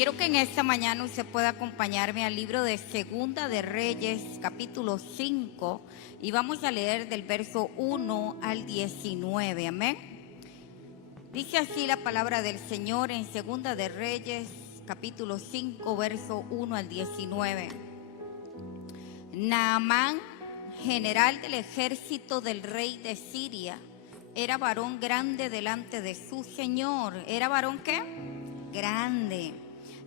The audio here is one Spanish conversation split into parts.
Quiero que en esta mañana usted pueda acompañarme al libro de Segunda de Reyes, capítulo 5, y vamos a leer del verso 1 al 19, amén. Dice así la palabra del Señor en Segunda de Reyes, capítulo 5, verso 1 al 19. Naamán, general del ejército del rey de Siria, era varón grande delante de su señor. ¿Era varón qué? Grande.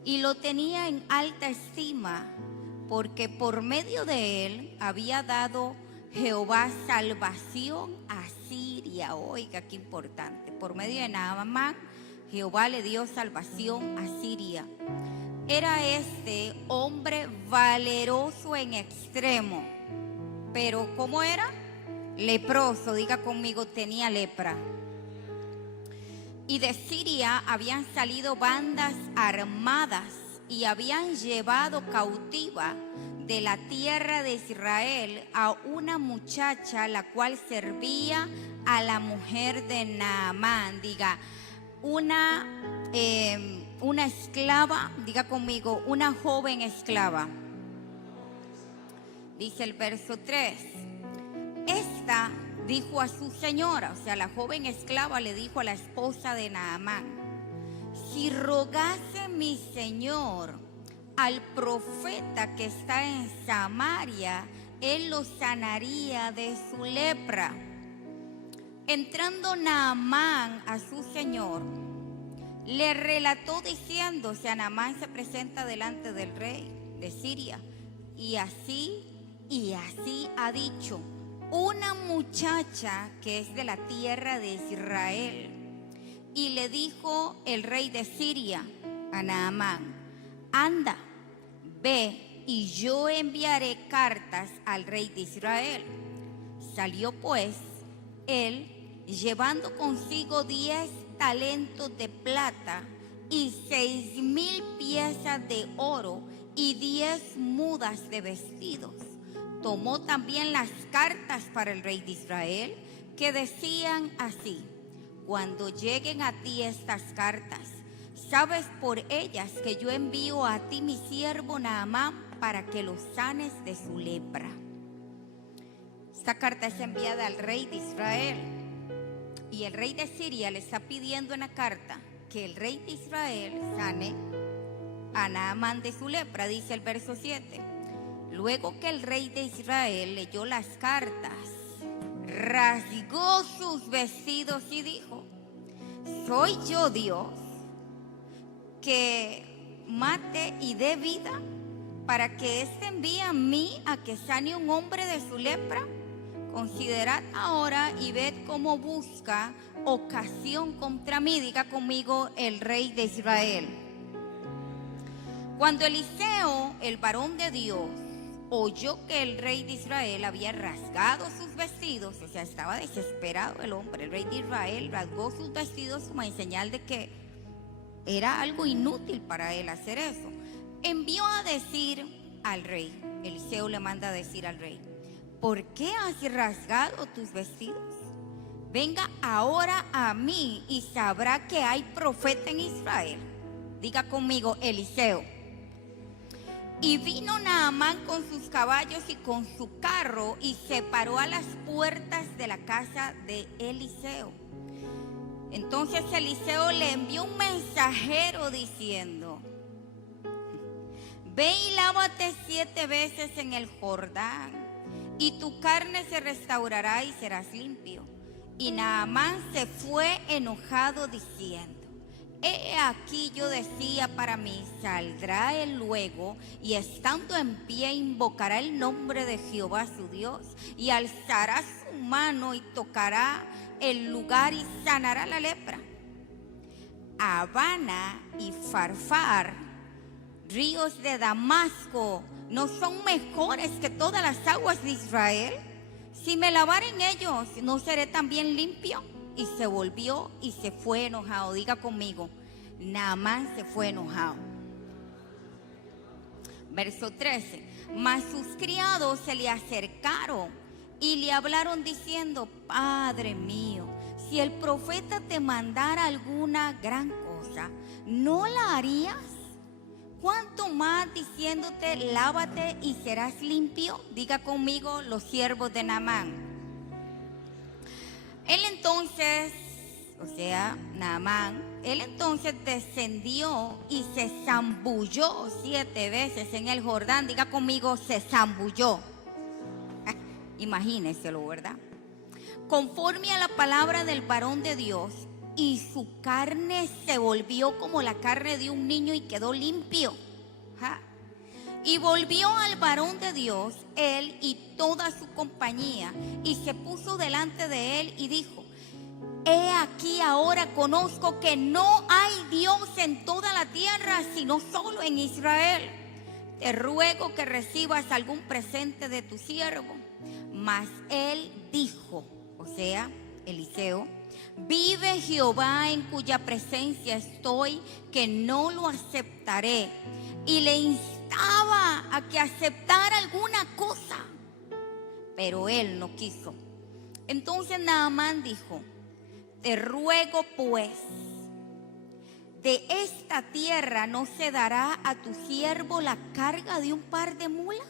Y lo tenía en alta estima, porque por medio de él había dado Jehová salvación a Siria. Oiga, qué importante. Por medio de Naamán, Jehová le dio salvación a Siria. Era este hombre valeroso en extremo, pero ¿cómo era? Leproso, diga conmigo, tenía lepra. Y de Siria habían salido bandas armadas y habían llevado cautiva de la tierra de Israel a una muchacha la cual servía a la mujer de Naamán. Diga, una esclava, diga conmigo, una joven esclava. Dice el verso 3. Esta dijo a su señora, o sea, la joven esclava le dijo a la esposa de Naamán: si rogase mi señor al profeta que está en Samaria, él lo sanaría de su lepra. Entrando Naamán a su señor, le relató diciendo, o sea, Naamán se presenta delante del rey de Siria, y así ha dicho una muchacha que es de la tierra de Israel. Y le dijo el rey de Siria a Naamán: anda, ve, y yo enviaré cartas al rey de Israel. Salió pues él llevando consigo 10 talentos de plata y 6,000 piezas de oro y 10 mudas de vestidos. Tomó también las cartas para el rey de Israel, que decían así: cuando lleguen a ti estas cartas, sabes por ellas que yo envío a ti mi siervo Naamán para que lo sanes de su lepra. Esta carta es enviada al rey de Israel, y el rey de Siria le está pidiendo en la carta que el rey de Israel sane a Naamán de su lepra. Dice el verso 7. Luego que el rey de Israel leyó las cartas, rasgó sus vestidos y dijo: ¿soy yo Dios que mate y dé vida para que éste envíe a mí a que sane un hombre de su lepra? Considerad ahora y ved cómo busca ocasión contra mí. Diga conmigo, el rey de Israel. Cuando Eliseo, el varón de Dios, oyó que el rey de Israel había rasgado sus vestidos, o sea, estaba desesperado el hombre. El rey de Israel rasgó sus vestidos como en señal de que era algo inútil para él hacer eso. Envió a decir al rey, Eliseo le manda a decir al rey: ¿por qué has rasgado tus vestidos? Venga ahora a mí y sabrá que hay profeta en Israel. Diga conmigo, Eliseo. Y vino Naamán con sus caballos y con su carro y se paró a las puertas de la casa de Eliseo. Entonces Eliseo le envió un mensajero diciendo: ve y lávate 7 veces en el Jordán, y tu carne se restaurará y serás limpio. Y Naamán se fue enojado diciendo: he aquí, yo decía para mí, saldrá él luego, y estando en pie invocará el nombre de Jehová su Dios, y alzará su mano y tocará el lugar y sanará la lepra. Abana y Farfar, ríos de Damasco, ¿no son mejores que todas las aguas de Israel? Si me lavare en ellos, ¿no seré también limpio? Y se volvió y se fue enojado. Diga conmigo, Naamán se fue enojado. Verso 13. Mas sus criados se le acercaron y le hablaron diciendo: Padre mío, si el profeta te mandara alguna gran cosa, ¿no la harías? ¿cuánto más diciéndote, lávate y serás limpio? Diga conmigo, los siervos de Naamán. Él entonces, Naamán, él entonces descendió y se zambulló 7 veces en el Jordán. Diga conmigo, se zambulló. Imagínenselo, ¿verdad? Conforme a la palabra del varón de Dios, y su carne se volvió como la carne de un niño y quedó limpio. Y volvió al varón de Dios, él y toda su compañía, y se puso delante de él y dijo: he aquí ahora conozco que no hay Dios en toda la tierra, sino solo en Israel. Te ruego que recibas algún presente de tu siervo. Mas él dijo, Eliseo: vive Jehová en cuya presencia estoy, que no lo aceptaré. Y le instaba a que aceptara alguna cosa, pero él no quiso. Entonces Naamán dijo: te ruego pues, de esta tierra no se dará a tu siervo la carga de un par de mulas,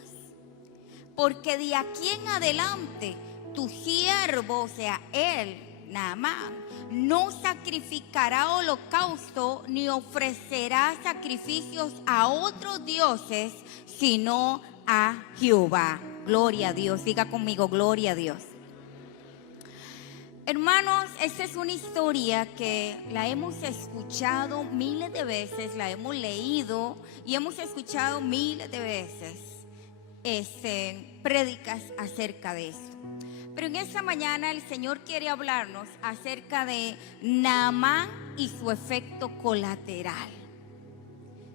porque de aquí en adelante tu siervo, él, Naamán, no sacrificará holocausto ni ofrecerá sacrificios a otros dioses, sino a Jehová. Gloria a Dios. Diga conmigo, gloria a Dios. Hermanos, esta es una historia que la hemos escuchado miles de veces, la hemos leído y hemos escuchado miles de veces prédicas acerca de esto. Pero en esta mañana el Señor quiere hablarnos acerca de Naamán y su efecto colateral.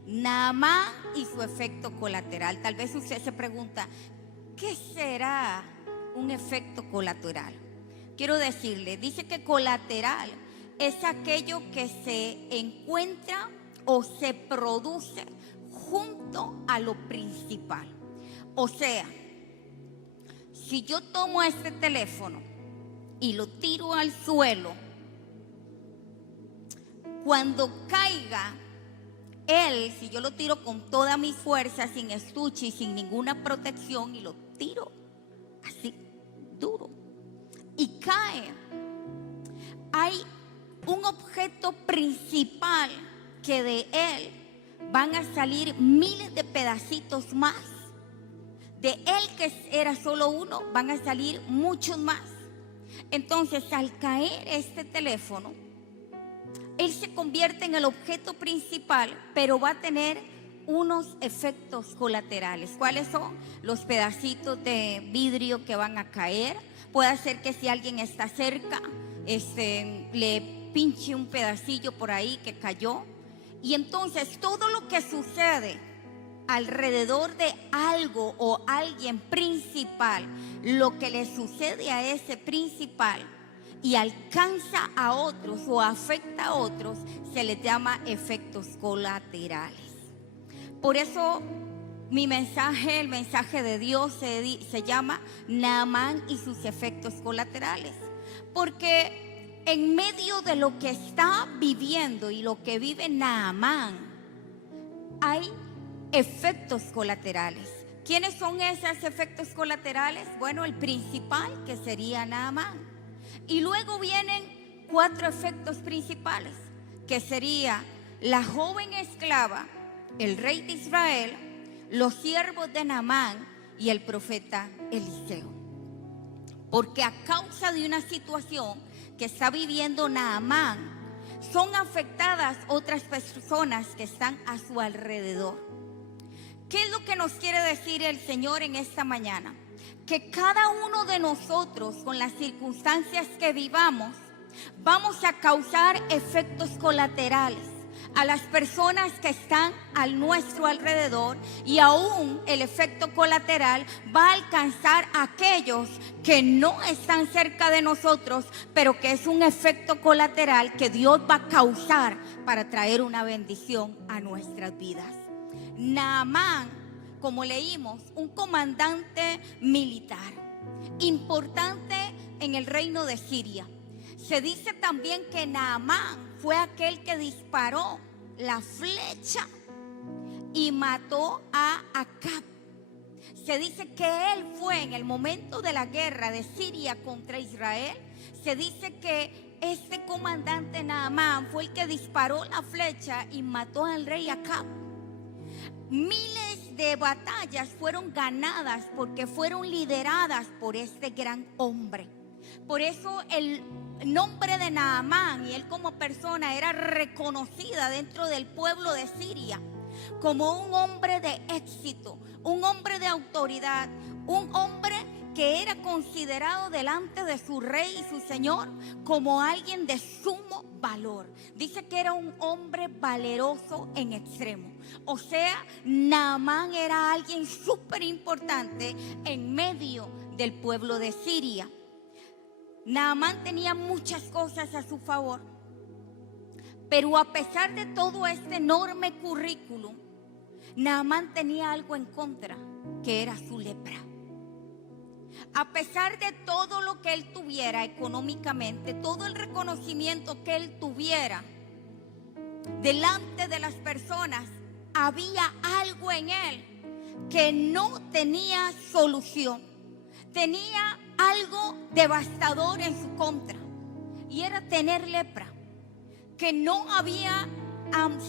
Naamán y su efecto colateral. Tal vez usted se pregunta, ¿qué será un efecto colateral? Quiero decirle, dice que colateral es aquello que se encuentra o se produce junto a lo principal. O sea, si yo tomo este teléfono y lo tiro al suelo, cuando caiga él, si yo lo tiro con toda mi fuerza, sin estuche y sin ninguna protección, y lo tiro así, duro, y cae, hay un objeto principal que de él van a salir miles de pedacitos más. De él, que era solo uno, van a salir muchos más. Entonces, al caer este teléfono, él se convierte en el objeto principal, pero va a tener unos efectos colaterales. ¿Cuáles son? Los pedacitos de vidrio que van a caer. Puede ser que si alguien está cerca, le pinche un pedacillo por ahí que cayó. Y entonces todo lo que sucede alrededor de algo o alguien principal, lo que le sucede a ese principal y alcanza a otros o afecta a otros, se les llama efectos colaterales. Por eso mi mensaje, el mensaje de Dios se llama Naamán y sus efectos colaterales, porque en medio de lo que está viviendo y lo que vive Naamán, hay efectos colaterales. ¿Quiénes son esos efectos colaterales? Bueno, el principal, que sería Naamán. Y luego vienen 4 efectos principales, que sería la joven esclava, el rey de Israel, los siervos de Naamán y el profeta Eliseo. Porque a causa de una situación que está viviendo Naamán, son afectadas otras personas que están a su alrededor. ¿Qué es lo que nos quiere decir el Señor en esta mañana? Que cada uno de nosotros, con las circunstancias que vivamos, vamos a causar efectos colaterales a las personas que están a nuestro alrededor, y aún el efecto colateral va a alcanzar a aquellos que no están cerca de nosotros, pero que es un efecto colateral que Dios va a causar para traer una bendición a nuestras vidas. Naamán, como leímos, un comandante militar importante en el reino de Siria. Se dice también que Naamán fue aquel que disparó la flecha y mató a Acab. Se dice que él fue en el momento de la guerra de Siria contra Israel. Se dice que este comandante Naamán fue el que disparó la flecha y mató al rey Acab. Miles de batallas fueron ganadas porque fueron lideradas por este gran hombre. Por eso el nombre de Naamán y él como persona era reconocida dentro del pueblo de Siria como un hombre de éxito, un hombre de autoridad, un hombre que era considerado delante de su rey y su señor como alguien de sumo valor. Dice que era un hombre valeroso en extremo. O sea, Naamán era alguien súper importante en medio del pueblo de Siria. Naamán tenía muchas cosas a su favor, pero a pesar de todo este enorme currículum, Naamán tenía algo en contra, que era su lepra. A pesar de todo lo que él tuviera económicamente, todo el reconocimiento que él tuviera delante de las personas, había algo en él que no tenía solución. Tenía algo devastador en su contra, y era tener lepra, que no había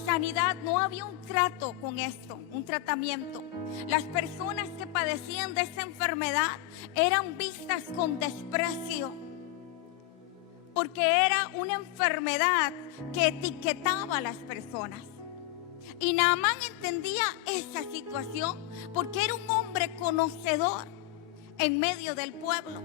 sanidad, no había un trato con esto, un tratamiento. Las personas que padecían de esta enfermedad eran vistas con desprecio, porque era una enfermedad que etiquetaba a las personas. Y Naamán entendía esa situación porque era un hombre conocedor en medio del pueblo.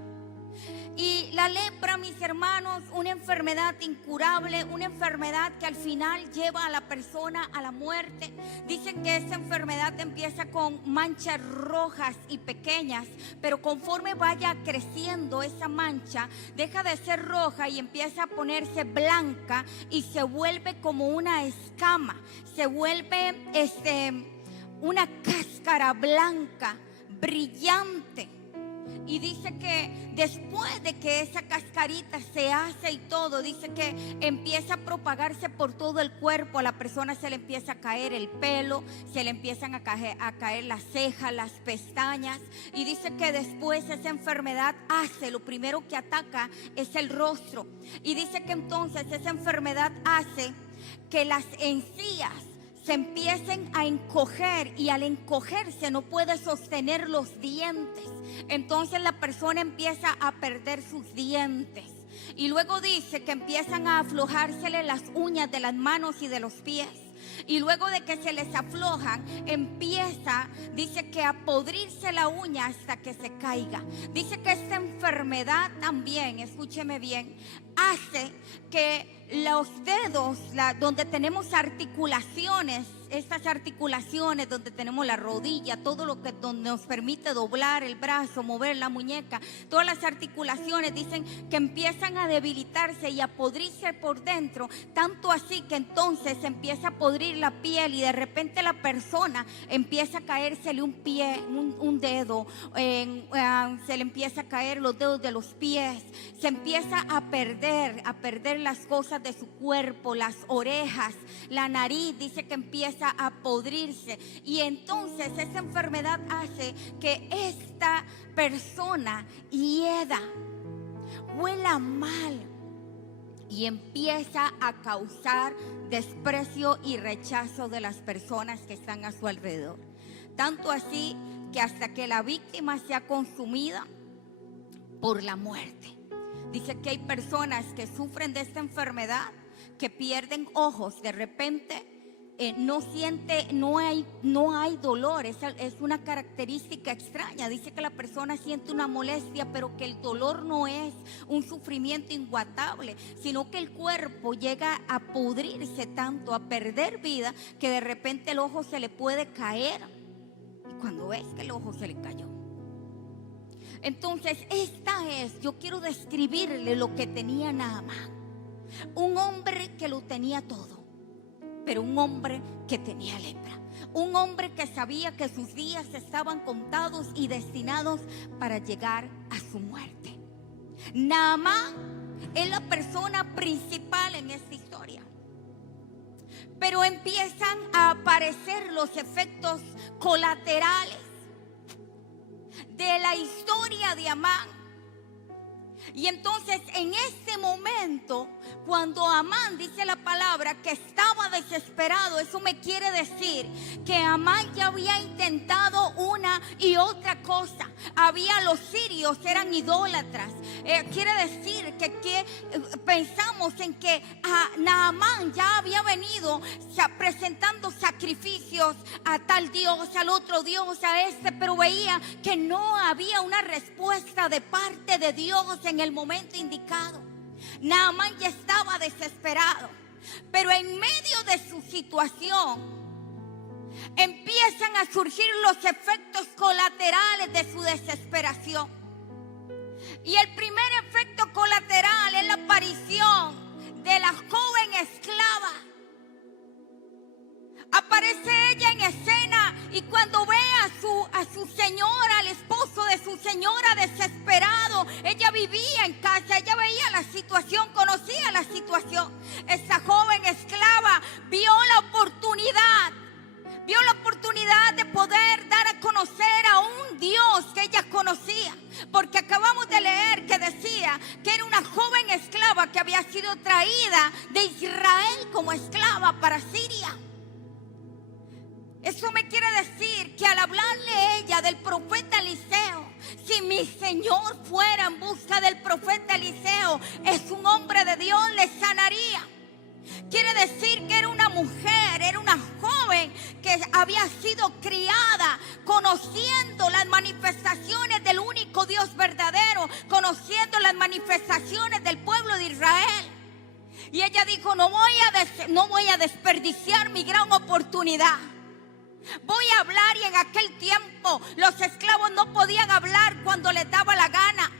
Y la lepra, mis hermanos, una enfermedad incurable, una enfermedad que al final lleva a la persona a la muerte. Dicen que esta enfermedad empieza con manchas rojas y pequeñas, pero conforme vaya creciendo esa mancha, deja de ser roja y empieza a ponerse blanca y se vuelve como una escama, se vuelve una cáscara blanca, brillante. Y dice que después de que esa cascarita se hace y todo, dice que empieza a propagarse por todo el cuerpo. A la persona se le empieza a caer el pelo, se le empiezan a caer las cejas, las pestañas. Y dice que después esa enfermedad lo primero que ataca es el rostro. Y dice que entonces esa enfermedad hace que las encías se empiecen a encoger, y al encogerse no puede sostener los dientes. Entonces la persona empieza a perder sus dientes. Y luego dice que empiezan a aflojársele las uñas de las manos y de los pies. Y luego de que se les aflojan, empieza, dice que a podrirse la uña hasta que se caiga. Dice que esta enfermedad también, escúcheme bien, hace que los dedos, donde tenemos articulaciones, estas articulaciones donde tenemos la rodilla, todo lo que nos permite doblar el brazo, mover la muñeca, todas las articulaciones, dicen que empiezan a debilitarse y a podrirse por dentro, tanto así que entonces se empieza a podrir la piel y de repente la persona empieza a caérsele un pie, un dedo, se le empieza a caer los dedos de los pies, se empieza a perder las cosas de su cuerpo, las orejas, la nariz, dice que empieza a podrirse. Y entonces esa enfermedad hace que esta persona hieda, huela mal y empieza a causar desprecio y rechazo de las personas que están a su alrededor. Tanto así que hasta que la víctima sea consumida por la muerte. Dice que hay personas que sufren de esta enfermedad, que pierden ojos, de repente no hay dolor. Es una característica extraña. Dice que la persona siente una molestia, pero que el dolor no es un sufrimiento inaguantable, sino que el cuerpo llega a pudrirse tanto, a perder vida, que de repente el ojo se le puede caer. Y cuando ves que el ojo se le cayó, entonces yo quiero describirle lo que tenía Naamán. Un hombre que lo tenía todo, pero un hombre que tenía lepra. Un hombre que sabía que sus días estaban contados y destinados para llegar a su muerte. Naamán es la persona principal en esta historia. Pero empiezan a aparecer los efectos colaterales de la historia de Amán. Y entonces en ese momento, cuando Amán, dice la palabra, que estaba desesperado, eso me quiere decir que Amán ya había intentado una y otra cosa. Los sirios eran idólatras. Quiere decir que pensamos en que Naamán ya había venido presentando sacrificios a tal Dios, al otro Dios, a este, pero veía que no había una respuesta de parte de Dios en el momento indicado. Naamán ya estaba desesperado, pero en medio de su situación empiezan a surgir los efectos colaterales de su desesperación. Y el primer efecto colateral es la aparición de la joven esclava. Aparece ella en escena, y cuando ve a su señora, al esposo de su señora desesperado, ella vivía en casa, ella veía la situación, conocía la situación. Esa joven esclava vio la oportunidad de poder dar a conocer a un Dios que ella conocía, porque acabamos de leer que decía que era una joven esclava que había sido traída de Israel como esclava para Siria. Eso me quiere decir que al hablarle ella del profeta Eliseo, si mi Señor fuera en busca del profeta Eliseo, es un hombre de Dios, le sanaría. Quiere decir que era una mujer, era una joven que había sido criada conociendo las manifestaciones del único Dios verdadero, conociendo las manifestaciones del pueblo de Israel. Y ella dijo, no voy a desperdiciar mi gran oportunidad. Voy a hablar. Y en aquel tiempo los esclavos no podían hablar cuando les daba la gana.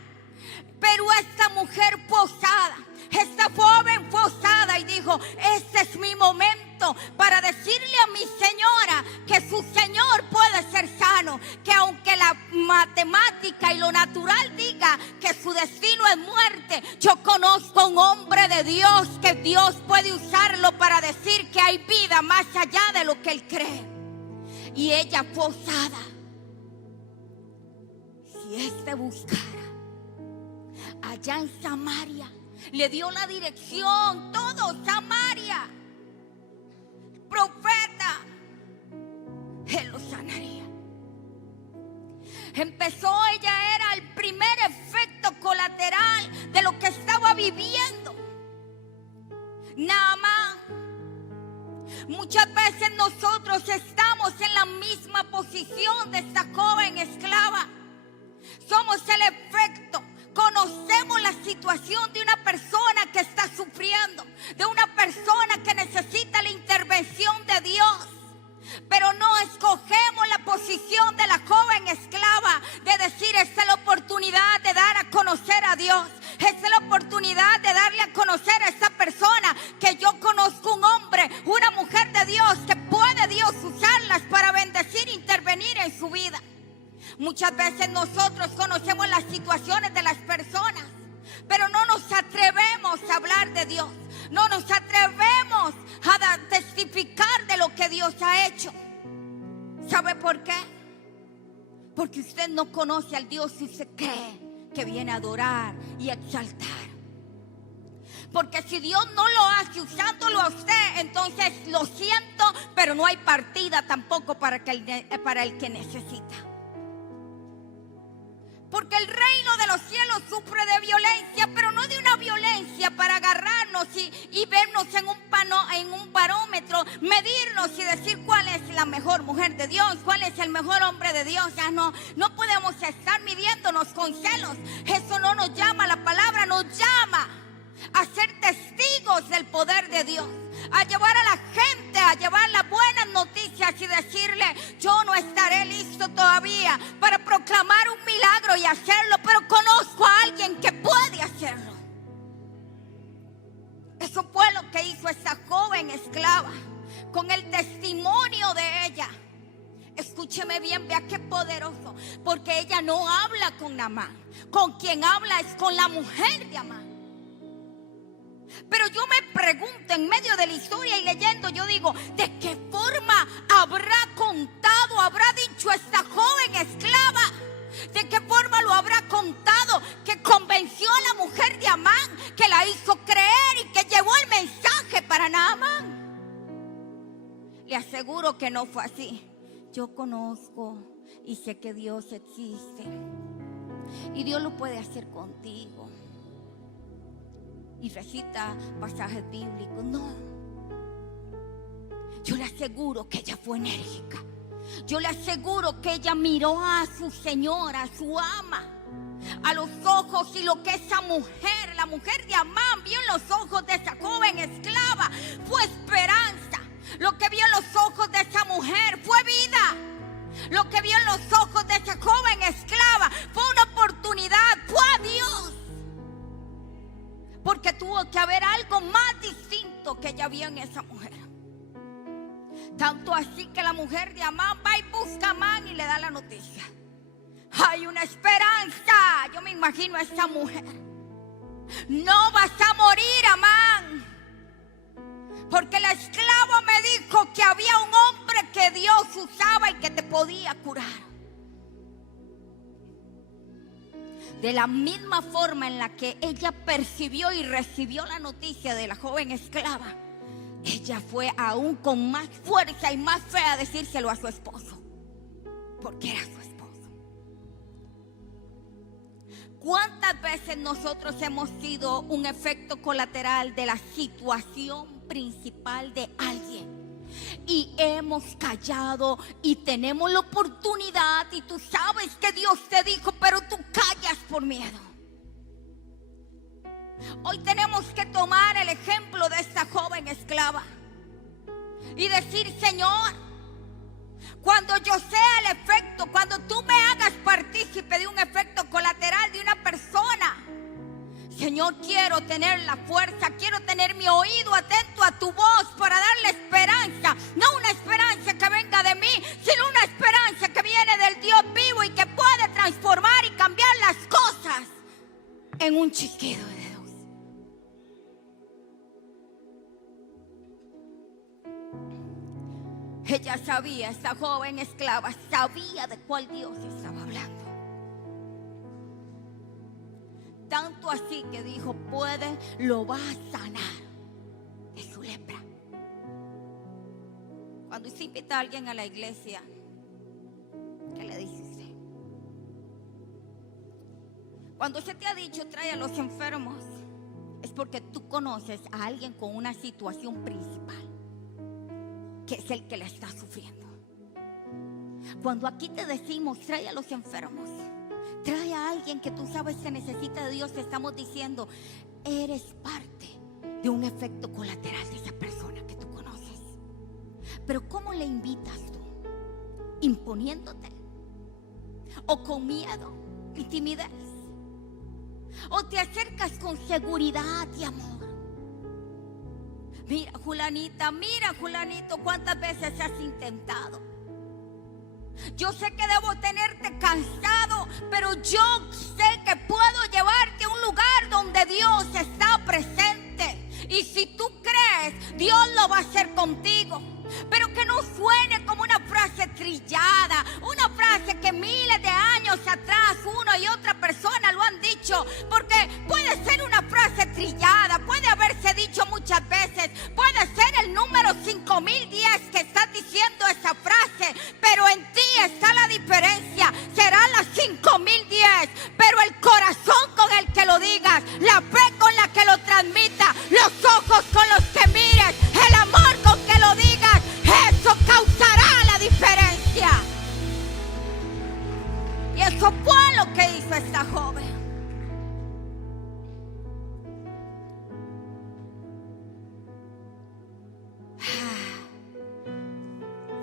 Pero esta mujer fue osada, esta joven fue osada y dijo, este es mi momento para decirle a mi señora que su señor puede ser sano, que aunque la matemática y lo natural diga que su destino es muerte, yo conozco a un hombre de Dios que Dios puede usarlo para decir que hay vida más allá de lo que él cree. Y ella fue osada. Si éste buscara allá en Samaria, le dio la dirección, todo Samaria, profeta, él lo sanaría. Ella era el primer efecto colateral de lo que estaba viviendo Naamán. Muchas veces nosotros estamos en la misma posición de esta joven esclava. Somos el efecto. Conocemos la situación de una persona que está sufriendo, de una persona que necesita la intervención de Dios. Pero no escogemos la posición de la joven esclava de decir, esta es la oportunidad de dar a conocer a Dios. Esta es la oportunidad de darle a conocer a esta persona que yo conozco un hombre, una mujer de Dios, que puede Dios usarlas para bendecir e intervenir en su vida. Muchas veces nosotros conocemos las situaciones de las personas, pero no nos atrevemos a hablar de Dios. No nos atrevemos a testificar de lo que Dios ha hecho. ¿Sabe por qué? Porque usted no conoce al Dios y usted cree que viene a adorar y a exaltar. Porque si Dios no lo hace usándolo a usted, entonces lo siento, pero no hay partida tampoco para el que necesita. Porque el reino de los cielos sufre de violencia, pero no de una violencia para agarrarnos y vernos en un barómetro, medirnos y decir cuál es la mejor mujer de Dios, cuál es el mejor hombre de Dios. Ya no podemos estar midiéndonos con celos. Eso no nos llama, la palabra nos llama a ser testigos del poder de Dios, a llevar a la gente, a llevar las buenas noticias y decirle, yo no estaré listo todavía para proclamar un milagro y hacerlo, pero conozco a alguien que puede hacerlo. Eso fue lo que hizo esa joven esclava con el testimonio de ella. Escúcheme bien, vea qué poderoso, porque ella no habla con Naamán, con quien habla es con la mujer de Amán. Pero yo me pregunto, en medio de la historia y leyendo, yo digo, ¿de qué forma habrá contado, habrá dicho esta joven esclava? ¿De qué forma lo habrá contado? Que convenció a la mujer de Amán, que la hizo creer y que llevó el mensaje para Naamán. Le aseguro que no fue así. Yo conozco y sé que Dios existe. Y Dios lo puede hacer contigo. Y recita pasajes bíblicos. No. Yo le aseguro que ella fue enérgica. Yo le aseguro que ella miró a su señora, a su ama, a los ojos, y lo que esa mujer, la mujer de Amán, vio en los ojos de esa joven esclava fue esperanza. Lo que vio en los ojos de esa mujer fue vida. Lo que vio en los ojos de esa joven esclava fue una oportunidad, fue a Dios. Porque tuvo que haber algo más distinto que ella vio en esa mujer. Tanto así que la mujer de Amán va y busca a Amán y le da la noticia. Hay una esperanza. Yo me imagino a esa mujer. No vas a morir, Amán. Porque el esclavo me dijo que había un hombre que Dios usaba y que te podía curar. De la misma forma en la que ella percibió y recibió la noticia de la joven esclava, ella fue aún con más fuerza y más fe a decírselo a su esposo, porque era su esposo. ¿Cuántas veces nosotros hemos sido un efecto colateral de la situación principal de alguien? Y hemos callado y tenemos la oportunidad, y tú sabes que Dios te dijo, pero tú callas por miedo. Hoy tenemos que tomar el ejemplo de esta joven esclava y decir: Señor, cuando yo sea el efecto, cuando tú me hagas partícipe de un efecto colateral de una persona, Señor, quiero tener la fuerza, quiero tener mi oído atento a tu voz para darle esperanza. No una esperanza que venga de mí, sino una esperanza que viene del Dios vivo y que puede transformar y cambiar las cosas en un chasquido de dedos. Ella sabía, esta joven esclava sabía de cuál Dios estaba hablando. Tanto así que dijo: puede, lo va a sanar de su lepra. Cuando usted invita a alguien a la iglesia, ¿qué le dice usted? Cuando usted te ha dicho trae a los enfermos, es porque tú conoces a alguien con una situación principal, que es el que la está sufriendo. Cuando aquí te decimos trae a los enfermos, trae a alguien que tú sabes que necesita de Dios, te estamos diciendo: eres parte de un efecto colateral de esa persona que tú conoces. Pero ¿cómo le invitas tú? ¿Imponiéndote? ¿O con miedo y timidez? ¿O te acercas con seguridad y amor? Mira, Julanito, ¿cuántas veces has intentado? Yo sé que debo tenerte cansado, pero yo sé que puedo llevarte a un lugar donde Dios está presente. Y si tú crees, Dios lo va a hacer contigo. Pero que no suene como una frase trillada, una frase que miles de años atrás uno y otra persona lo han dicho. Porque puede ser una frase trillada, puede haberse dicho muchas veces, puede ser el número 5010 que estás diciendo esa frase, pero en ti está la diferencia. Será la 5010, pero el corazón con el que lo digas, la fe con la que lo transmita, los ojos con los que mires, el amor con que lo digas, eso causará la diferencia. Y eso fue lo que hizo esta joven.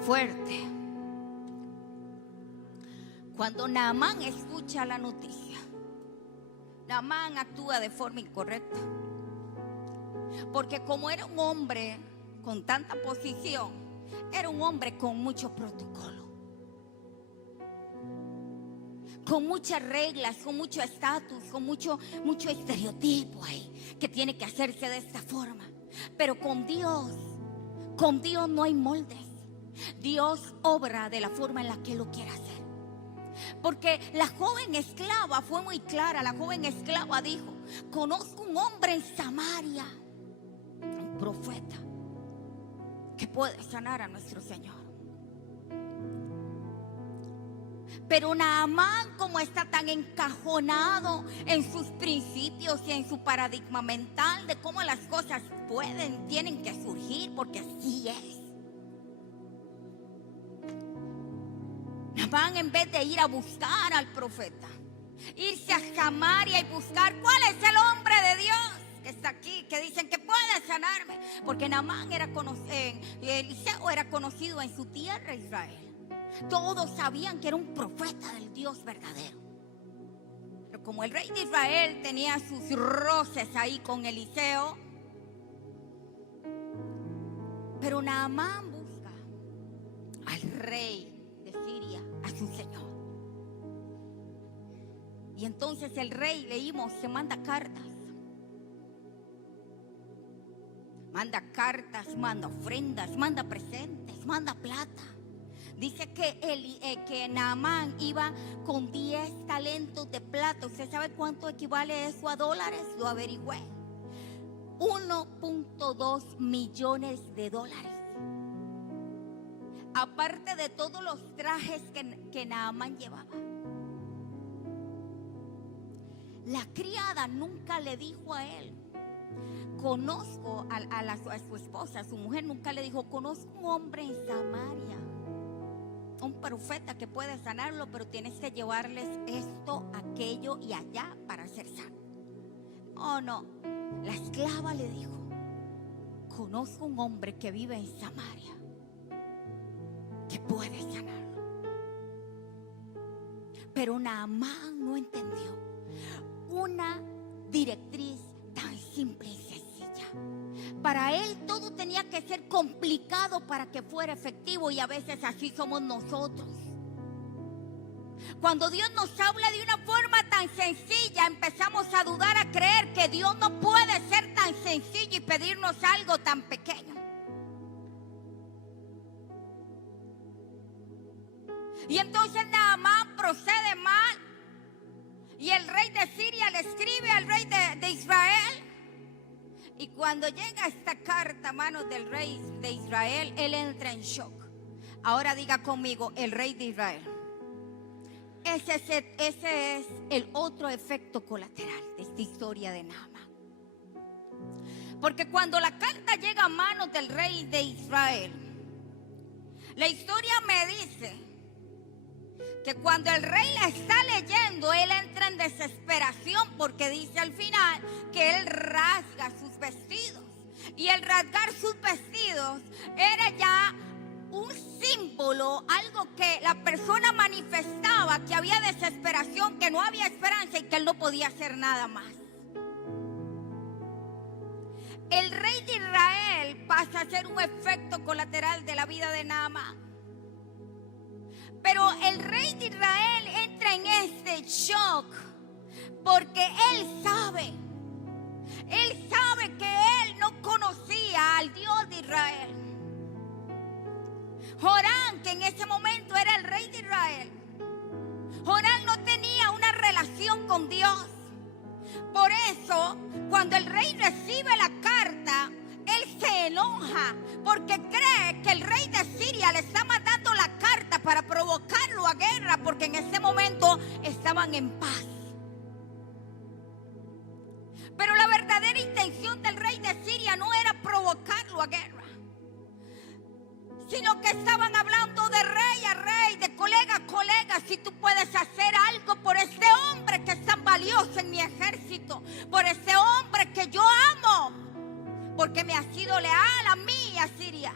Fuerte. Cuando Naamán escucha la noticia, Naamán actúa de forma incorrecta. Porque como era un hombre con tanta posición, era un hombre con mucho protocolo. con muchas reglas, con mucho estatus, con mucho estereotipo ahí, que tiene que hacerse de esta forma. Pero con Dios no hay moldes. Dios obra de la forma en la que Él lo quiere hacer. Porque la joven esclava fue muy clara. La joven esclava dijo: conozco un hombre en Samaria, un profeta, que puede sanar a nuestro Señor. Pero Naamán, como está tan encajonado en sus principios y en su paradigma mental de cómo las cosas tienen que surgir, porque así es. Naamán, en vez de ir a buscar al profeta, irse a Samaria y buscar cuál es el hombre de Dios que está aquí, que dicen que puede sanarme, porque Naamán Eliseo era conocido en su tierra, Israel. Todos sabían que era un profeta del Dios verdadero. Pero como el rey de Israel tenía sus roces ahí con Eliseo, pero Naamán busca al rey de Siria, a su señor. Y entonces el rey, leímos, se manda cartas. Manda cartas, manda ofrendas, manda presentes, manda plata. Dice que Naamán iba con 10 talentos de plata. ¿Usted sabe cuánto equivale eso a dólares? Lo averigüé. 1.2 millones de dólares. Aparte de todos los trajes que Naamán llevaba. La criada nunca le dijo a él: conozco a su esposa, a su mujer, nunca le dijo: conozco un hombre en Samaria, un profeta que puede sanarlo, pero tienes que llevarles esto, aquello y allá para ser sano. Oh, no. La esclava le dijo: conozco un hombre que vive en Samaria, que puede sanarlo. Pero Naamán no entendió una directriz tan simple y sencilla. Para él todo tenía que ser complicado para que fuera efectivo, y a veces así somos nosotros. Cuando Dios nos habla de una forma tan sencilla, empezamos a dudar, a creer que Dios no puede ser tan sencillo y pedirnos algo tan pequeño. Y entonces Naamán procede mal, y el rey de Siria le escribe al rey de Israel. Y cuando llega esta carta a manos del rey de Israel, él entra en shock. Ahora diga conmigo: el rey de Israel. Ese es el otro efecto colateral de esta historia de Naamán. Porque cuando la carta llega a manos del rey de Israel, la historia me dice que cuando el rey la está leyendo, él entra en desesperación, porque dice al final que él rasga sus vestidos. Y el rasgar sus vestidos era ya un símbolo, algo que la persona manifestaba, que había desesperación, que no había esperanza y que él no podía hacer nada más. El rey de Israel pasa a ser un efecto colateral de la vida de Naamán. Pero el rey de Israel entra en este shock porque él sabe que él no conocía al Dios de Israel. Joram, que en ese momento era el rey de Israel, Joram no tenía una relación con Dios. Por eso, cuando el rey recibe la carta, él se enoja porque cree que el rey de Siria le está mandando la carta para provocarlo a guerra, porque en ese momento estaban en paz. Pero la verdadera intención del rey de Siria no era provocarlo a guerra, sino que estaban hablando de rey a rey, de colega a colega. Si tú puedes hacer algo por este hombre que es tan valioso en mi ejército, por este hombre que yo amo, porque me ha sido leal a mí y a Siria.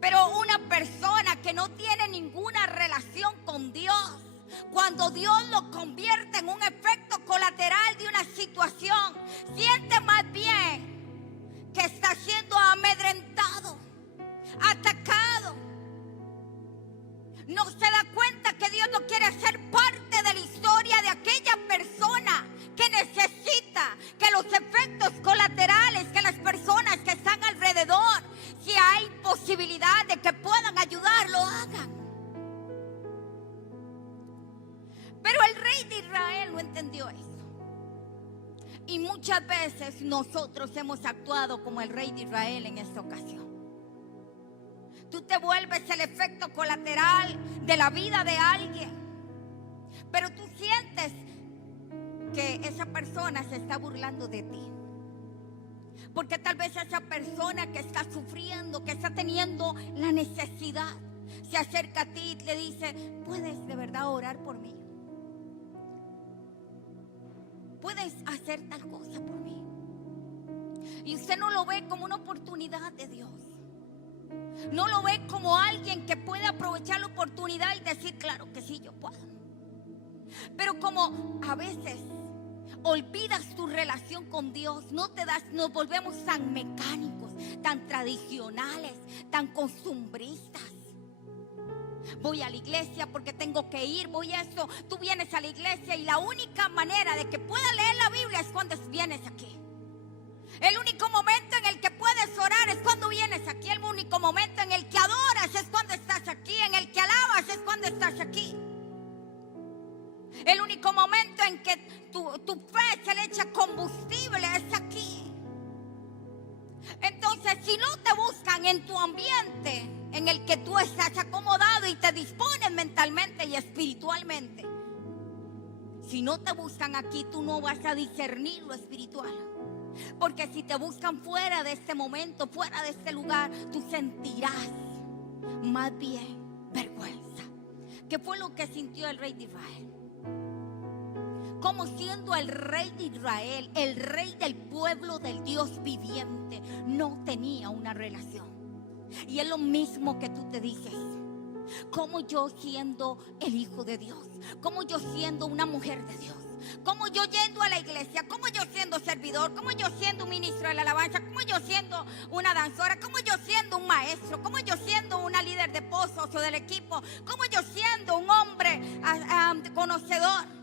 Pero una persona que no tiene ninguna relación con Dios, cuando Dios lo convierte en un efecto colateral de una situación, siente más bien que está siendo amedrentado, atacado. No se da cuenta que Dios no quiere ser parte necesita que los efectos colaterales, que las personas que están alrededor, si hay posibilidad de que puedan ayudar, lo hagan. Pero el rey de Israel no entendió eso. Y muchas veces nosotros hemos actuado como el rey de Israel en esta ocasión. Tú te vuelves el efecto colateral de la vida de alguien, pero tú sientes que esa persona se está burlando de ti. Porque tal vez esa persona que está sufriendo, que está teniendo la necesidad, se acerca a ti y te dice: ¿puedes de verdad orar por mí? ¿Puedes hacer tal cosa por mí? Y usted no lo ve como una oportunidad de Dios. No lo ve como alguien que puede aprovechar la oportunidad y decir: claro que sí, yo puedo. Pero como a veces olvidas tu relación con Dios, nos volvemos tan mecánicos, tan tradicionales, tan costumbristas. Voy a la iglesia porque tengo que ir, voy a esto. Tú vienes a la iglesia y la única manera de que puedas leer la Biblia es cuando vienes aquí. El único momento en el que puedes orar es cuando vienes aquí. El único momento en el que adoras es cuando estás aquí. En el que alabas es cuando estás aquí. El único momento en que tu fe se le echa combustible es aquí. Entonces, si no te buscan en tu ambiente en el que tú estás acomodado y te dispones mentalmente y espiritualmente, si no te buscan aquí, tú no vas a discernir lo espiritual. Porque si te buscan fuera de este momento, fuera de este lugar, tú sentirás más bien vergüenza. ¿Qué fue lo que sintió el rey de Israel? Como siendo el rey de Israel, el rey del pueblo del Dios viviente, no tenía una relación. Y es lo mismo que tú te dices: como yo siendo el hijo de Dios, como yo siendo una mujer de Dios, como yo yendo a la iglesia, como yo siendo servidor, como yo siendo un ministro de la alabanza, como yo siendo una danzora, como yo siendo un maestro, como yo siendo una líder de pozos o del equipo, como yo siendo un hombre conocedor.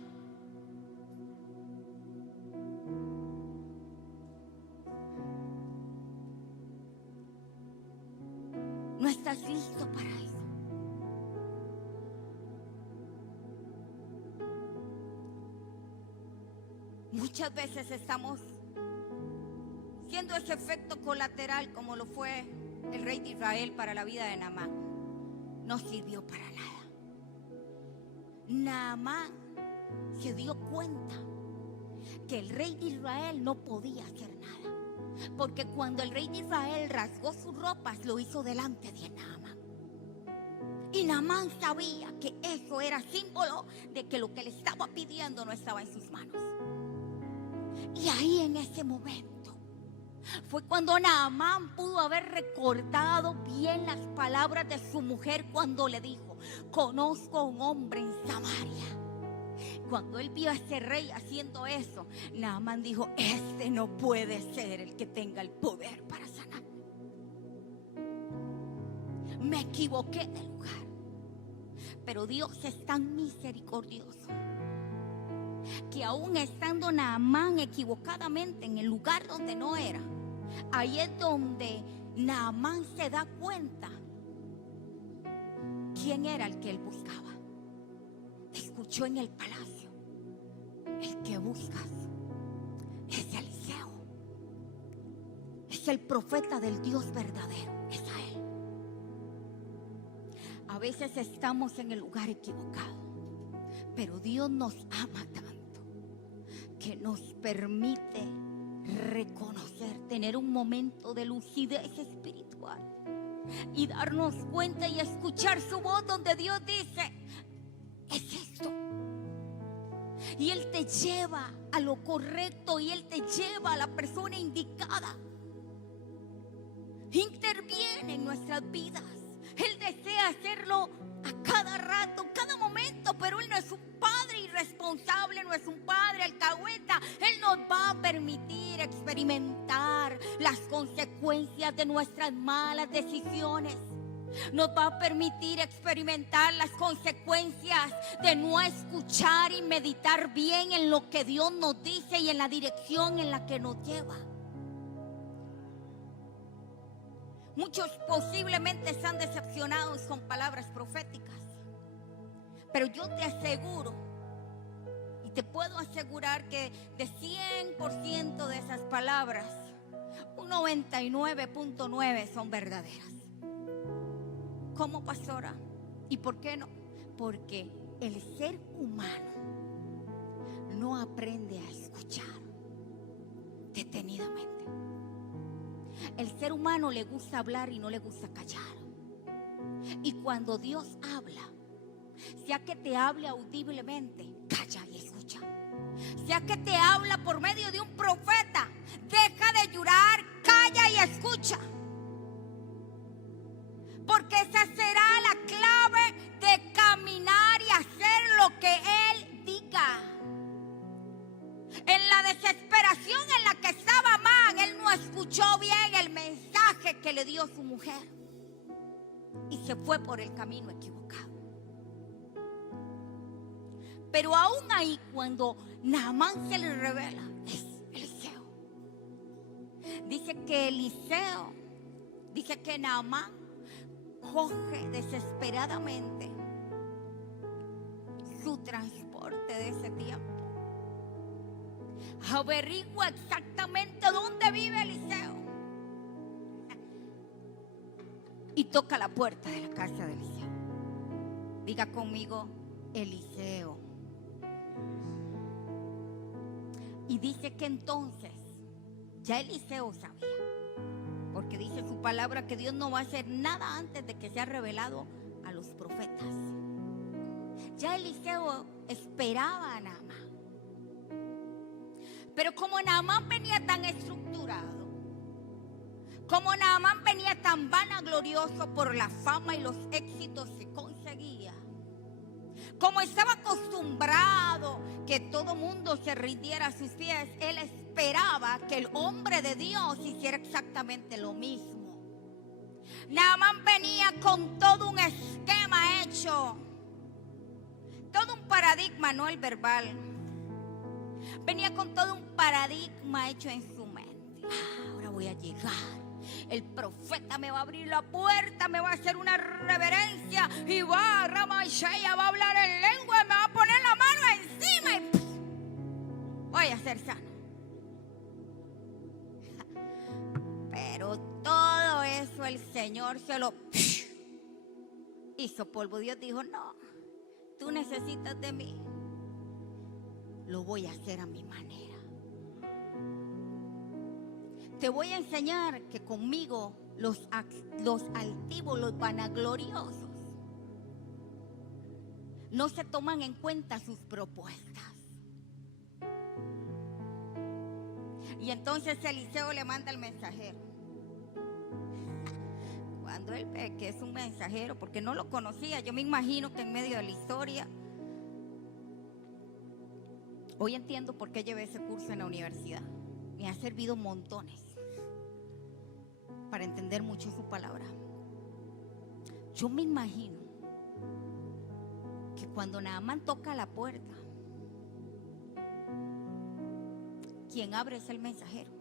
No estás listo para eso. Muchas veces estamos siendo ese efecto colateral, como lo fue el rey de Israel para la vida de Naamán. No sirvió para nada. Naamán se dio cuenta que el rey de Israel no podía hacer nada. Porque cuando el rey de Israel rasgó sus ropas, lo hizo delante de Naamán. Y Naamán sabía que eso era símbolo de que lo que le estaba pidiendo no estaba en sus manos. Y ahí en ese momento fue cuando Naamán pudo haber recordado bien las palabras de su mujer cuando le dijo: conozco a un hombre en Samaria. Cuando él vio a ese rey haciendo eso, Naamán dijo: este no puede ser el que tenga el poder para sanar. Me equivoqué de lugar. Pero Dios es tan misericordioso que aún estando Naamán equivocadamente en el lugar donde no era, ahí es donde Naamán se da cuenta quién era el que él buscaba. Escuchó en el palacio: el que buscas es Eliseo, es el profeta del Dios verdadero, es a él. A veces estamos en el lugar equivocado, pero Dios nos ama tanto que nos permite reconocer, tener un momento de lucidez espiritual y darnos cuenta y escuchar su voz donde Dios dice: es esto. Y Él te lleva a lo correcto y Él te lleva a la persona indicada. Interviene en nuestras vidas. Él desea hacerlo a cada rato, cada momento, pero Él no es un padre irresponsable, no es un padre alcahueta. Él nos va a permitir experimentar las consecuencias de nuestras malas decisiones. Nos va a permitir experimentar las consecuencias de no escuchar y meditar bien en lo que Dios nos dice y en la dirección en la que nos lleva. Muchos posiblemente están decepcionados con palabras proféticas, pero yo te aseguro y te puedo asegurar que de 100% de esas palabras, un 99.9 son verdaderas. ¿Cómo, pastora? ¿Y por qué no? Porque el ser humano no aprende a escuchar detenidamente. El ser humano le gusta hablar y no le gusta callar. Y cuando Dios habla, sea que te hable audiblemente, calla y escucha. Sea que te habla por medio de un profeta, deja de llorar, calla y escucha. Porque esa será la clave de caminar y hacer lo que Él diga. En la desesperación en la que estaba Amán, él no escuchó bien el mensaje que le dio su mujer y se fue por el camino equivocado. Pero aún ahí, cuando Naamán se le revela, es Eliseo. Dice que Naamán coge desesperadamente su transporte de ese tiempo. Averigua exactamente dónde vive Eliseo y toca la puerta de la casa de Eliseo. Diga conmigo, Eliseo. Y dice que entonces ya Eliseo sabía, porque dice su palabra que Dios no va a hacer nada antes de que sea revelado a los profetas. Ya Eliseo esperaba a Naamán. Pero como Naamán venía tan estructurado, como Naamán venía tan vanaglorioso por la fama y los éxitos que conseguía, como estaba acostumbrado que todo mundo se rindiera a sus pies, él esperaba que el hombre de Dios hiciera exactamente lo mismo. Naamán venía con todo un esquema hecho, todo un paradigma, no el verbal. Venía con todo un paradigma hecho en su mente. Ahora voy a llegar. El profeta me va a abrir la puerta, me va a hacer una reverencia y va, Ramashaya va a hablar en lengua, me va a poner la mano encima y voy a ser sano. Pero todo eso el Señor se lo hizo polvo. Dios dijo, no, tú necesitas de mí. Lo voy a hacer a mi manera. Te voy a enseñar que conmigo los altivos, los vanagloriosos, no se toman en cuenta sus propuestas. Y entonces Eliseo le manda al mensajero. Cuando él ve que es un mensajero, porque no lo conocía, yo me imagino que en medio de la historia. Hoy entiendo por qué llevé ese curso en la universidad. Me ha servido montones para entender mucho su palabra. Yo me imagino que cuando Naamán toca la puerta, quien abre es el mensajero.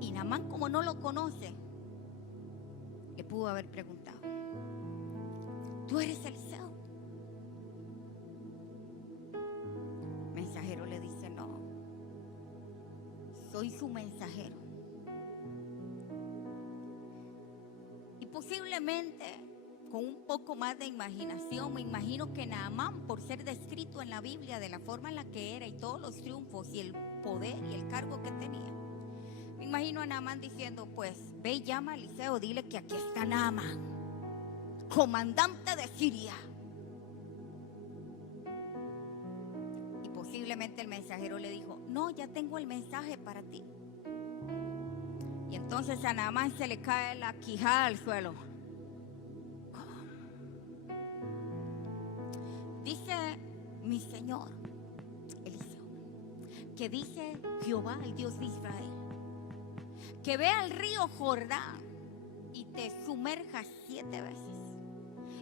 Y Naamán, como no lo conoce, le pudo haber preguntado, ¿tú eres Eliseo? Mensajero le dice, no, soy su mensajero. Y posiblemente con un poco más de imaginación, me imagino que Naamán, por ser descrito en la Biblia de la forma en la que era y todos los triunfos y el poder y el cargo que tenía, me imagino a Naamán diciendo, pues ve y llama a Eliseo, dile que aquí está Naamán, comandante de Siria. Posiblemente el mensajero le dijo, no, ya tengo el mensaje para ti. Y entonces a Naamán se le cae la quijada al suelo. Dice mi Señor Eliseo, que dice Jehová, el Dios de Israel, que ve al río Jordán y te sumerjas 7 veces.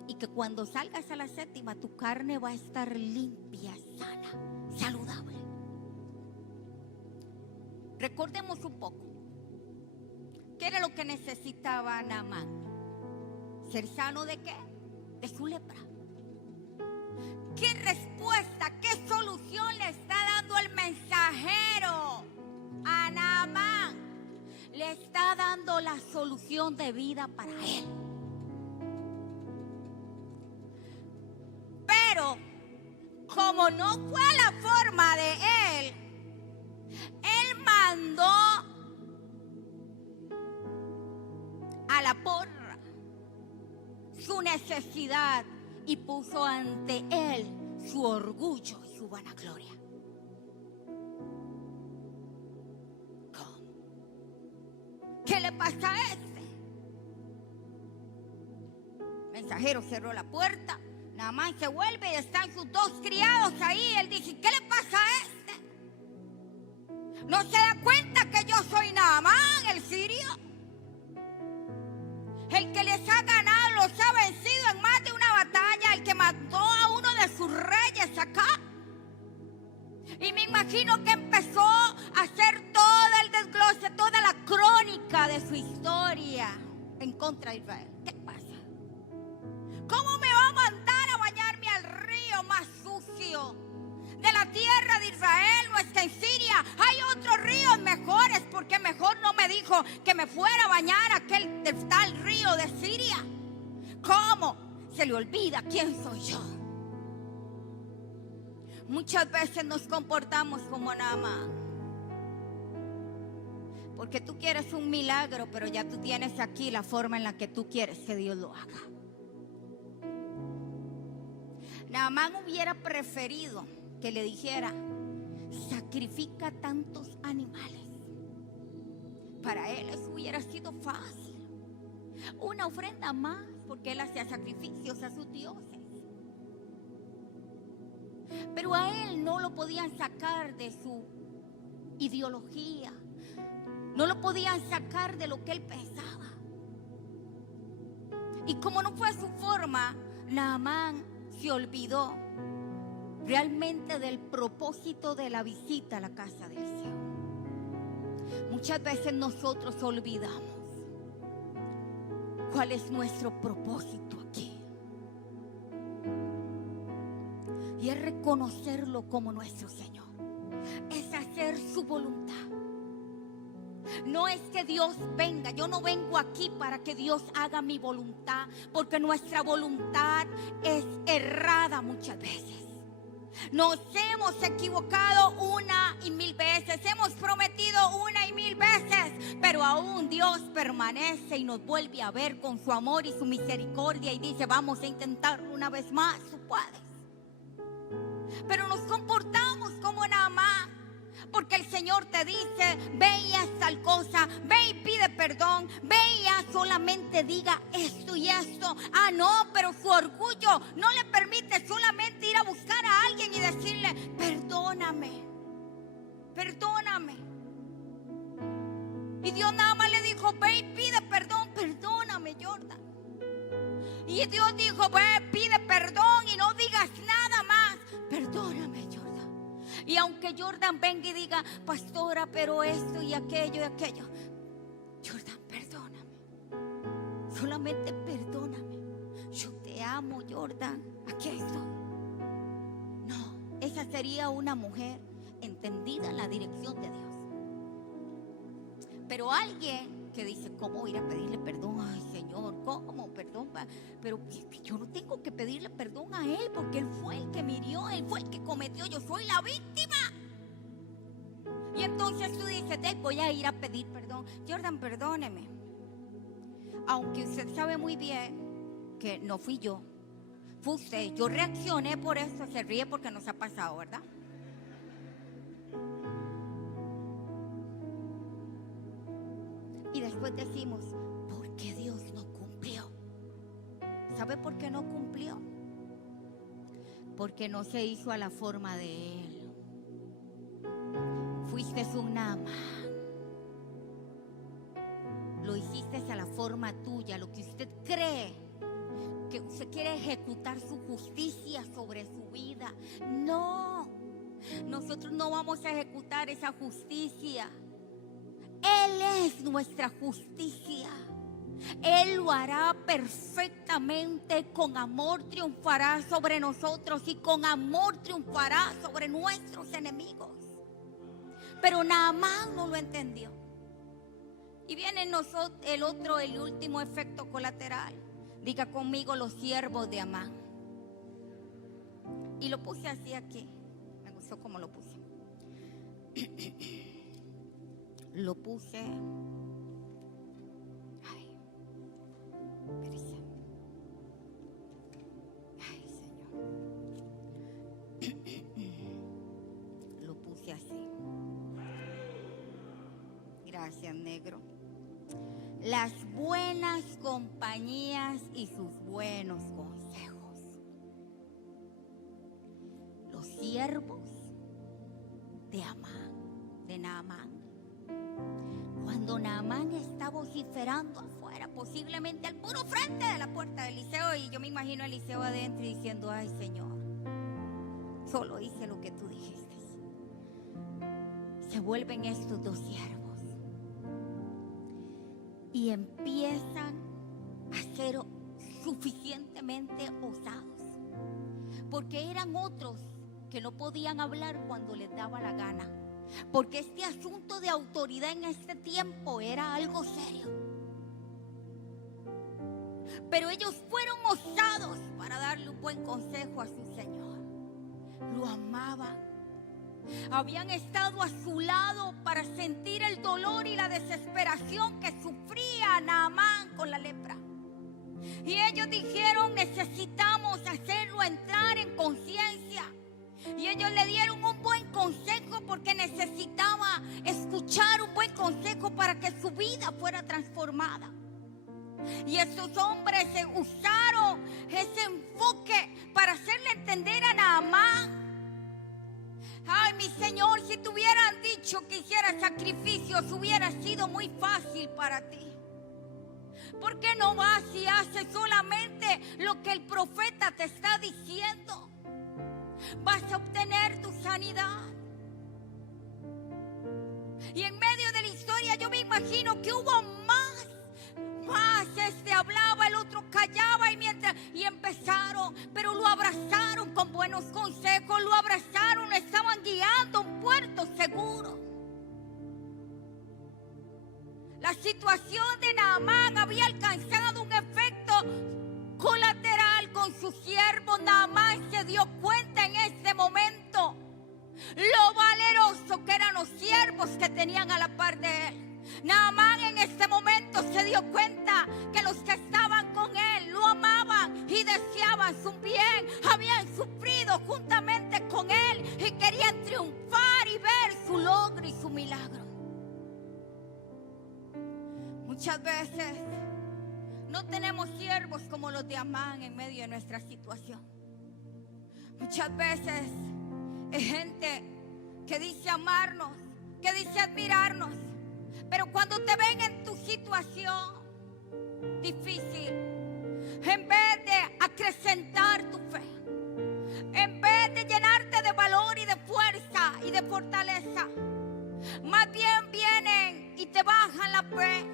Y que cuando salgas a la 7ª, tu carne va a estar limpia, sana, saludable. Recordemos un poco. ¿Qué era lo que necesitaba Naamán? ¿Ser sano de qué? De su lepra. ¿Qué respuesta, qué solución le está dando el mensajero a Naamán? Le está dando la solución de vida para él. Pero como no fue la forma de él mandó a la porra su necesidad y puso ante él su orgullo y su vanagloria. ¿Cómo? ¿Qué le pasa a este? El mensajero cerró la puerta. Naamán se vuelve y están sus 2 criados ahí. Él dice: ¿qué le pasa a este? ¿No se da cuenta que yo soy Naamán, el sirio? El que les ha ganado, los ha vencido en más de una batalla, el que mató a uno de sus reyes acá. Y me imagino que empezó a hacer todo el desglose, toda la crónica de su historia en contra de Israel. ¿Qué pasa? ¿Cómo me va a mandar a bañarme al río más sucio de la tierra de Israel? No es que en Siria hay otros ríos mejores, porque mejor no me dijo que me fuera a bañar a aquel tal río de Siria. ¿Cómo? Se le olvida quién soy yo. Muchas veces nos comportamos como Naamán, porque tú quieres un milagro, pero ya tú tienes aquí la forma en la que tú quieres que Dios lo haga. Naamán hubiera preferido que le dijera: sacrifica tantos animales. Para él eso hubiera sido fácil. Una ofrenda más, porque él hacía sacrificios a sus dioses. Pero a él no lo podían sacar de su ideología. No lo podían sacar de lo que él pensaba. Y como no fue su forma, Naamán se olvidó realmente del propósito de la visita a la casa de Eliseo. Muchas veces nosotros olvidamos cuál es nuestro propósito aquí. Y es reconocerlo como nuestro Señor. Es hacer su voluntad. No es que Dios venga, yo no vengo aquí para que Dios haga mi voluntad, porque nuestra voluntad es errada muchas veces. Nos hemos equivocado 1,000 veces, hemos prometido 1,000 veces, pero aún Dios permanece y nos vuelve a ver con su amor y su misericordia y dice: vamos a intentarlo una vez más, tú puedes. Pero nos comportamos como Naamán, porque el Señor te dice: ve y haz tal cosa, ve y pide perdón, ve y haz, solamente diga esto y esto. Ah, no, pero su orgullo no le permite solamente ir a buscar a alguien y decirle: perdóname, perdóname. Y Dios nada más le dijo: ve y pide perdón, perdóname, Jordan. Y Dios dijo: ve, pide perdón y no digas nada más, perdóname, Jordan. Y aunque Jordan venga y diga: pastora, pero esto y aquello, Jordan, perdóname. Solamente perdóname. Yo te amo, Jordan. Aquí estoy. No, esa sería una mujer entendida en la dirección de Dios. Pero alguien que dice: ¿cómo ir a pedirle perdón? Ay, Señor, ¿cómo? Perdón, pero yo no tengo que pedirle perdón a él, porque él fue el que me hirió, él fue el que cometió, yo soy la víctima. Y entonces tú dices: voy a ir a pedir perdón. Jordan, perdóneme. Aunque usted sabe muy bien que no fui yo, fue usted. Yo reaccioné por eso. Se ríe porque nos ha pasado, ¿verdad? Y después decimos: ¿por qué Dios no cumplió? ¿Sabe por qué no cumplió? Porque no se hizo a la forma de Él. Fuiste un Naamán. Lo lo hiciste a la forma tuya, lo que usted cree, que usted quiere ejecutar su justicia sobre su vida. No, nosotros no vamos a ejecutar esa justicia. Él es nuestra justicia. Él lo hará perfectamente. Con amor triunfará sobre nosotros y con amor triunfará sobre nuestros enemigos. Pero Naamán no lo entendió. Y viene el último efecto colateral. Diga conmigo: los siervos de Amán. Y lo puse así aquí. Me gustó cómo lo puse. Lo puse. Ay, espérese. Ay, Señor. Lo puse así. Gracias, negro. Las buenas compañías y sus buenos consejos. Los siervos de Naamán. Cuando Naamán está vociferando afuera, posiblemente al puro frente de la puerta de Eliseo, y yo me imagino a Eliseo adentro diciendo: ay, Señor, solo hice lo que tú dijiste. Se vuelven estos dos siervos y empiezan a ser suficientemente osados, porque eran otros que no podían hablar cuando les daba la gana, porque este asunto de autoridad en este tiempo era algo serio. Pero ellos fueron osados para darle un buen consejo a su Señor. Lo amaban. Habían estado a su lado para sentir el dolor y la desesperación que sufría Naamán con la lepra. Y ellos dijeron: necesitamos hacerlo entrar en conciencia. Y ellos le dieron un buen consejo, porque necesitaba escuchar un buen consejo para que su vida fuera transformada. Y estos hombres usaron ese enfoque para hacerle entender a Naamán: ay, mi Señor, si te hubieran dicho que hicieras sacrificios, hubiera sido muy fácil para ti. ¿Por qué no vas y haces solamente lo que el profeta te está diciendo? Vas a obtener tu sanidad. Y en medio de la historia yo me imagino que hubo más. Este hablaba, el otro callaba, y empezaron, pero lo abrazaron con buenos consejos, lo abrazaron, lo estaban guiando a un puerto seguro. La situación de Naamán había alcanzado un efecto colateral con su siervo. Naamán se dio cuenta en este momento lo valeroso que eran los siervos que tenían a la par de él. Naamán en este momento se dio cuenta que los que estaban con él lo amaban y deseaban su bien, habían sufrido juntamente con él y querían triunfar y ver su logro y su milagro. Muchas veces no tenemos siervos como los de Amán en medio de nuestra situación. Muchas veces hay gente que dice amarnos, que dice admirarnos, pero cuando te ven en tu situación difícil, en vez de acrecentar tu fe, en vez de llenarte de valor y de fuerza y de fortaleza, más bien vienen y te bajan la fe.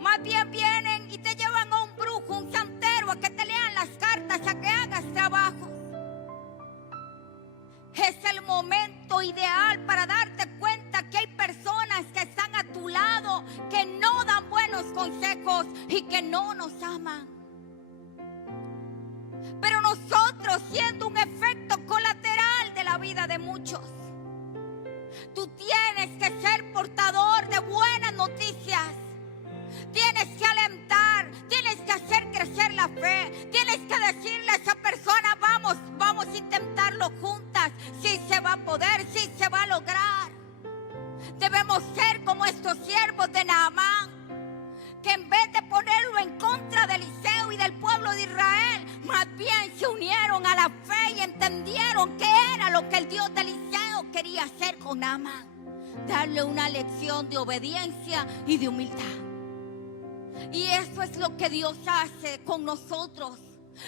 Más bien vienen y te llevan a un brujo, un santero, a que te lean las cartas, a que hagas trabajos. Es el momento ideal para darte cuenta que hay personas que están a tu lado, que no dan buenos consejos y que no nos aman. Pero nosotros, siendo un efecto colateral de la vida de muchos, tú tienes que ser portador de buenas noticias. Tienes que alentar, tienes que hacer crecer la fe, tienes que decirle a esa persona: vamos a intentarlo juntas, sí se va a poder, sí se va a lograr. Debemos ser como estos siervos de Naamán, que en vez de ponerlo en contra de Eliseo y del pueblo de Israel, más bien se unieron a la fe y entendieron que era lo que el Dios de Eliseo quería hacer con Naamán: darle una lección de obediencia y de humildad. Y eso es lo que Dios hace con nosotros.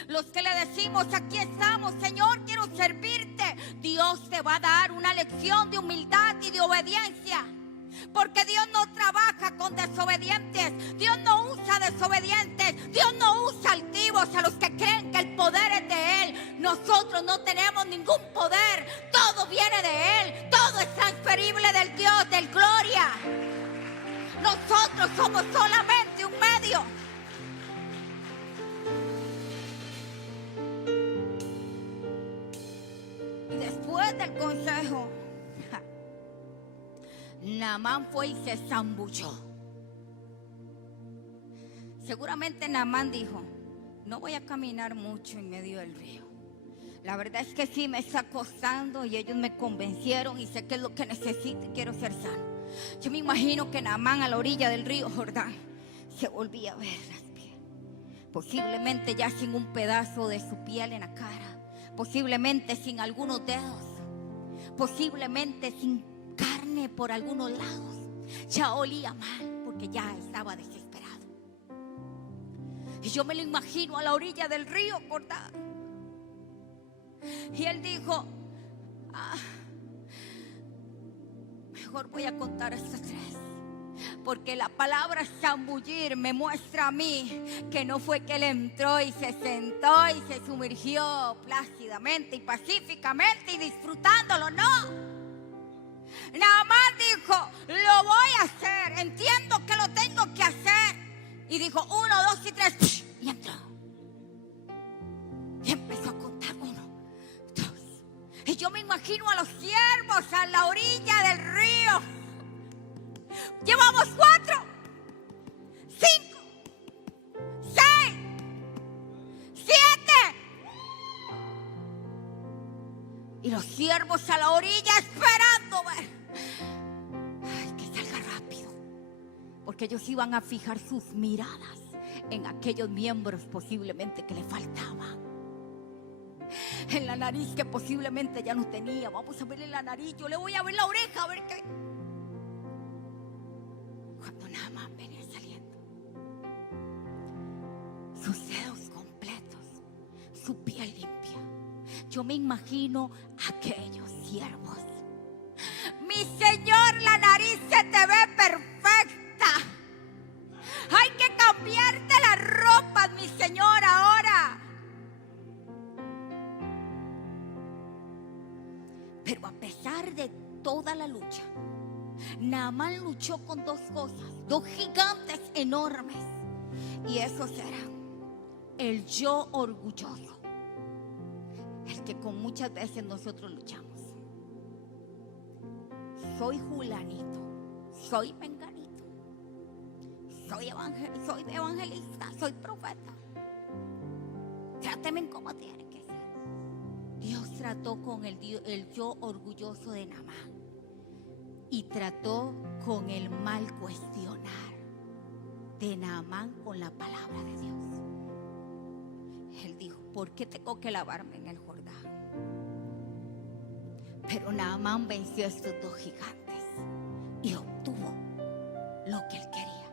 Los que le decimos, aquí estamos, Señor, quiero servirte. Dios te va a dar una lección de humildad y de obediencia. Porque Dios no trabaja con desobedientes. Dios no usa desobedientes. Dios no usa altivos, a los que creen que el poder es de Él. Nosotros no tenemos ningún poder. Todo viene de Él. Todo es transferible del Dios del gloria. Nosotros somos solamente un medio. Y después del consejo, Naamán fue y se zambulló. Seguramente Naamán dijo, no voy a caminar mucho en medio del río. La verdad es que sí me está costando y ellos me convencieron y sé que es lo que necesito y quiero ser sano. Yo me imagino que Naamán a la orilla del río Jordán se volvía a ver las pies. Posiblemente ya sin un pedazo de su piel en la cara. Posiblemente sin algunos dedos. Posiblemente sin carne por algunos lados. Ya olía mal porque ya estaba desesperado. Y yo me lo imagino a la orilla del río Jordán. Y él dijo, mejor voy a contar hasta 3. Porque la palabra zambullir me muestra a mí que no fue que él entró y se sentó y se sumergió plácidamente y pacíficamente y disfrutándolo, no. Naamán dijo, lo voy a hacer, entiendo que lo tengo que hacer. Y dijo 1, 2 y 3 y entró. Y empezó a contar 1, 2. Y yo me imagino a los siervos a la orilla del río. Llevamos 4, 5, 6, 7. Y los siervos a la orilla esperando ver. Ay, que salga rápido. Porque ellos iban a fijar sus miradas en aquellos miembros posiblemente que le faltaban. En la nariz que posiblemente ya no tenía. Vamos a verle la nariz. Yo le voy a ver la oreja a ver qué. Cuando Naamán venía saliendo, sus dedos completos, su piel limpia. Yo me imagino a aquellos siervos. Mi Señor, la nariz se te ve perfecta. Hay que cambiarte las ropas, mi Señor, ahora. Pero a pesar de toda la lucha, Naamán luchó con 2 cosas, 2 gigantes enormes. Y esos eran el yo orgulloso, el que con muchas veces nosotros luchamos. Soy fulanito, soy menganito, soy evangelista, soy profeta. Tráteme como tiene que ser. Dios trató con el yo orgulloso de Naamán. Y trató con el mal cuestionar de Naamán con la palabra de Dios. Él dijo, ¿por qué tengo que lavarme en el Jordán? Pero Naamán venció a estos 2 gigantes y obtuvo lo que él quería,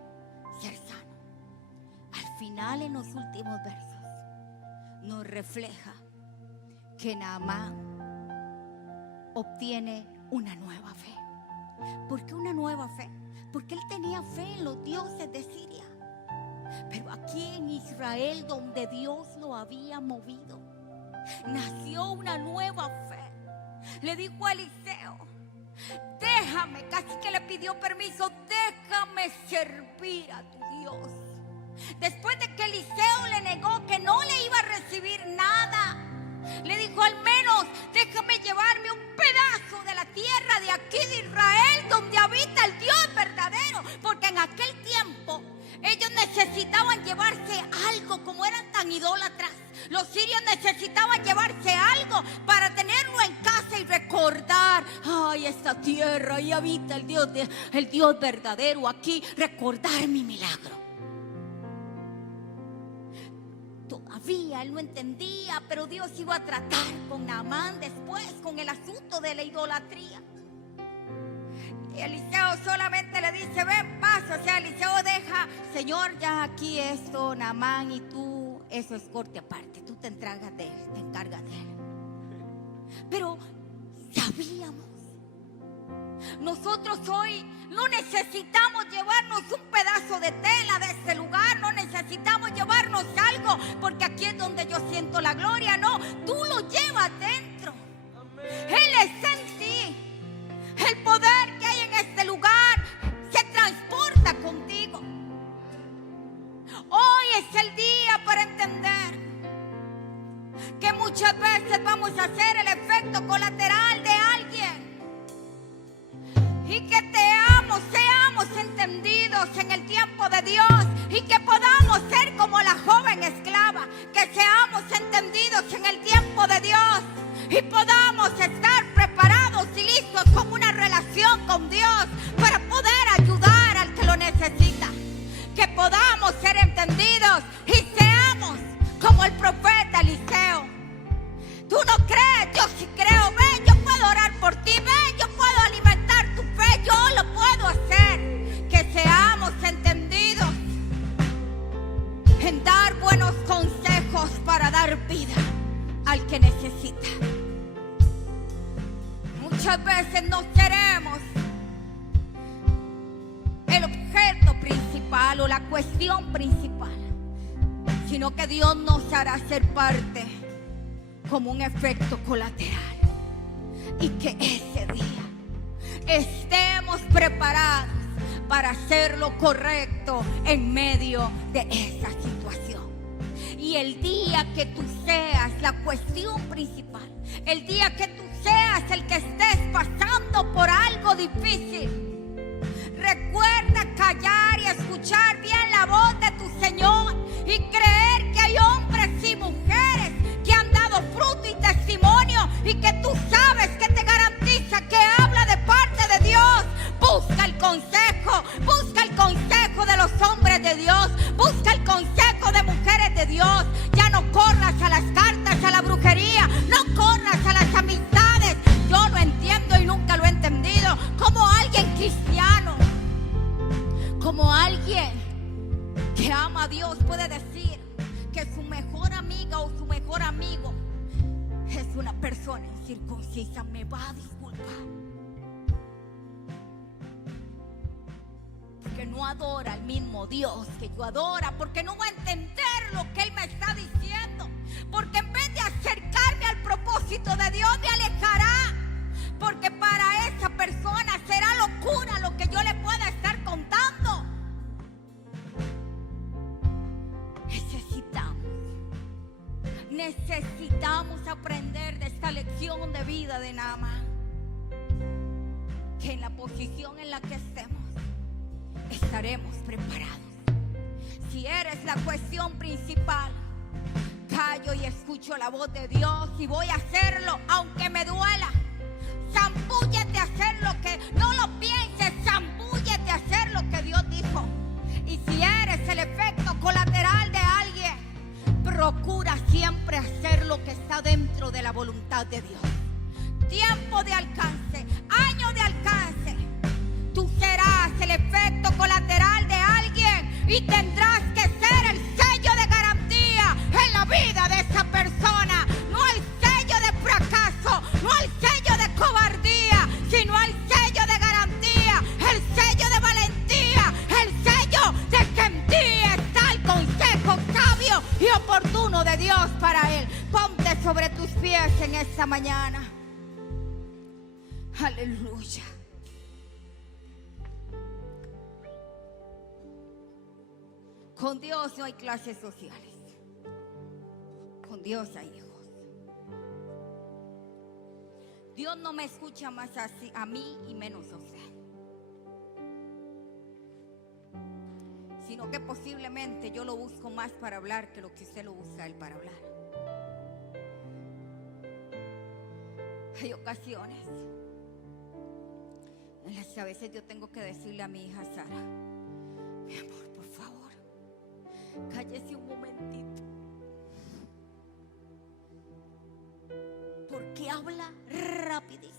ser sano. Al final, en los últimos versos, nos refleja que Naamán obtiene una nueva fe. ¿Por qué una nueva fe? Porque él tenía fe en los dioses de Siria. Pero aquí en Israel, donde Dios lo había movido, nació una nueva fe. Le dijo a Eliseo, déjame, casi que le pidió permiso, déjame servir a tu Dios. Después de que Eliseo le negó que no le iba a recibir nada, le dijo, al menos déjame llevarme un pedazo de la tierra de aquí de Israel, donde habita el Dios verdadero. Porque en aquel tiempo ellos necesitaban llevarse algo, como eran tan idólatras. Los sirios necesitaban llevarse algo para tenerlo en casa y recordar, ay, esta tierra, ahí habita el Dios verdadero, aquí recordar mi milagro. Todavía él no entendía, pero Dios iba a tratar con Naamán después con el asunto de la idolatría. Y Eliseo solamente le dice: ven, pasa. O sea, Eliseo deja: Señor, ya aquí esto, Naamán, y tú, eso es corte aparte. Tú te encargas de él, te encargas de él. Pero sabíamos, nosotros hoy no necesitamos llevarnos un pedazo de tela de este lugar, no necesitamos llevarnos algo, porque aquí es donde yo siento la gloria. No, tú lo llevas dentro. Él es en ti. El poder que hay en este lugar se transporta contigo. Hoy es el día para entender que muchas veces vamos a ser el efecto colateral de alguien. Y que seamos entendidos en el tiempo de Dios, y que podamos ser como la joven esclava, que seamos entendidos en el tiempo de Dios y podamos estar preparados y listos con una relación con Dios para poder ayudar al que lo necesita. Que podamos ser entendidos y seamos como el profeta Eliseo. ¿Tú no crees? Yo sí creo. Ven, yo puedo orar por ti. Ven, yo puedo alimentar tu fe. Yo lo puedo hacer. Que seamos entendidos en dar buenos consejos para dar vida al que necesita. Muchas veces no seremos el objeto principal o la cuestión principal, sino que Dios nos hará ser parte como un efecto colateral, y que ese día estemos preparados para hacer lo correcto en medio de esa situación. Y el día que tú seas la cuestión principal, el día que tú seas el que estés pasando por algo difícil, recuerda callar y escuchar bien la voz de tu Señor y creer que hay hombres y mujeres que han dado fruto y testimonio, y que tú sabes que te garantiza que habla de parte de Dios. Busca el consejo de los hombres de Dios, busca el consejo de mujeres de Dios. Ya no corras a las cartas, a la brujería, no corras a las amistades. Yo no entiendo y nunca lo he entendido como alguien cristiano, como alguien que ama a Dios puede decir que su mejor amiga o su mejor amigo es una persona incircuncisa. Me va a disculpar, porque no adora al mismo Dios que yo adoro, porque no va a entender lo que Él me está diciendo, porque en vez de acercarme al propósito de Dios me alejará, porque para esa persona será locura lo que yo le pueda estar contando. Necesitamos aprender de esta lección de vida de Naamán, que en la posición en la que estemos estaremos preparados. Si eres la cuestión principal, callo y escucho la voz de Dios y voy a hacerlo aunque me duela. Zambúllete a hacer lo que, no lo pienses, zambúllete a hacer lo que Dios dijo. Y si eres el efecto colateral de alguien, procura siempre hacer lo que está dentro de la voluntad de Dios. Tiempo de alcance, año de alcance. Tú serás el efecto colateral de alguien y tendrás que ser el sello de garantía en la vida de esa persona. No el sello de fracaso, no el sello de cobardía, sino el sello de garantía, el sello de valentía, el sello de que en ti está el consejo sabio y oportuno de Dios para él. Ponte sobre tus pies en esta mañana. Aleluya. Con Dios no hay clases sociales. Con Dios hay hijos. Dios no me escucha más así a mí y menos a usted, sino que posiblemente yo lo busco más para hablar que lo que usted lo busca a él para hablar. Hay ocasiones en las que a veces yo tengo que decirle a mi hija Sara: mi amor, por favor, cállese un momentito, porque habla rapidísimo.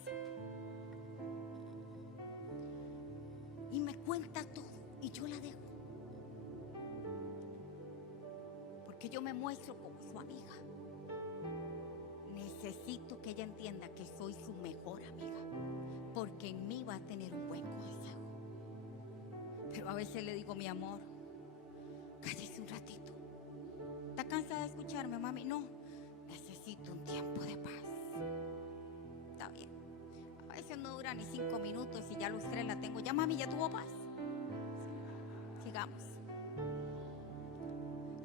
cuenta todo y yo la dejo. Porque yo me muestro como su amiga. Necesito que ella entienda que soy su mejor amiga, porque en mí va a tener un buen consejo. Pero a veces le digo: mi amor, cállese un ratito. ¿Está cansada de escucharme, mami? No, necesito un tiempo de paz. Está bien. A veces no dura ni 5 minutos y ya los 3 la tengo. Ya, mami, ¿ya tuvo paz? Sigamos.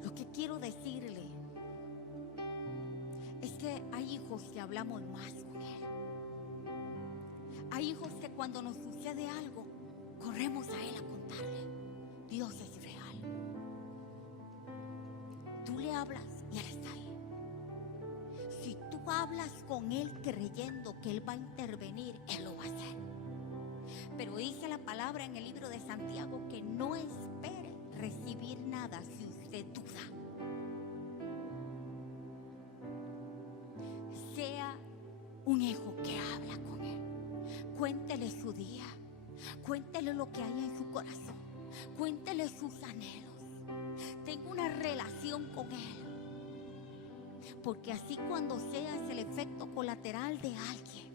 Lo que quiero decirle es que hay hijos que hablamos más con él. Hay hijos que cuando nos sucede algo, corremos a él a contarle. Dios es real. Tú le hablas y él está ahí. Si tú hablas con él creyendo que él va a intervenir, él lo va a hacer. Pero dice la palabra en el libro de Santiago que no espere recibir nada si usted duda. Sea un hijo que habla con él. Cuéntele su día. Cuéntele lo que hay en su corazón. Cuéntele sus anhelos. Tenga una relación con él. Porque así, cuando seas el efecto colateral de alguien,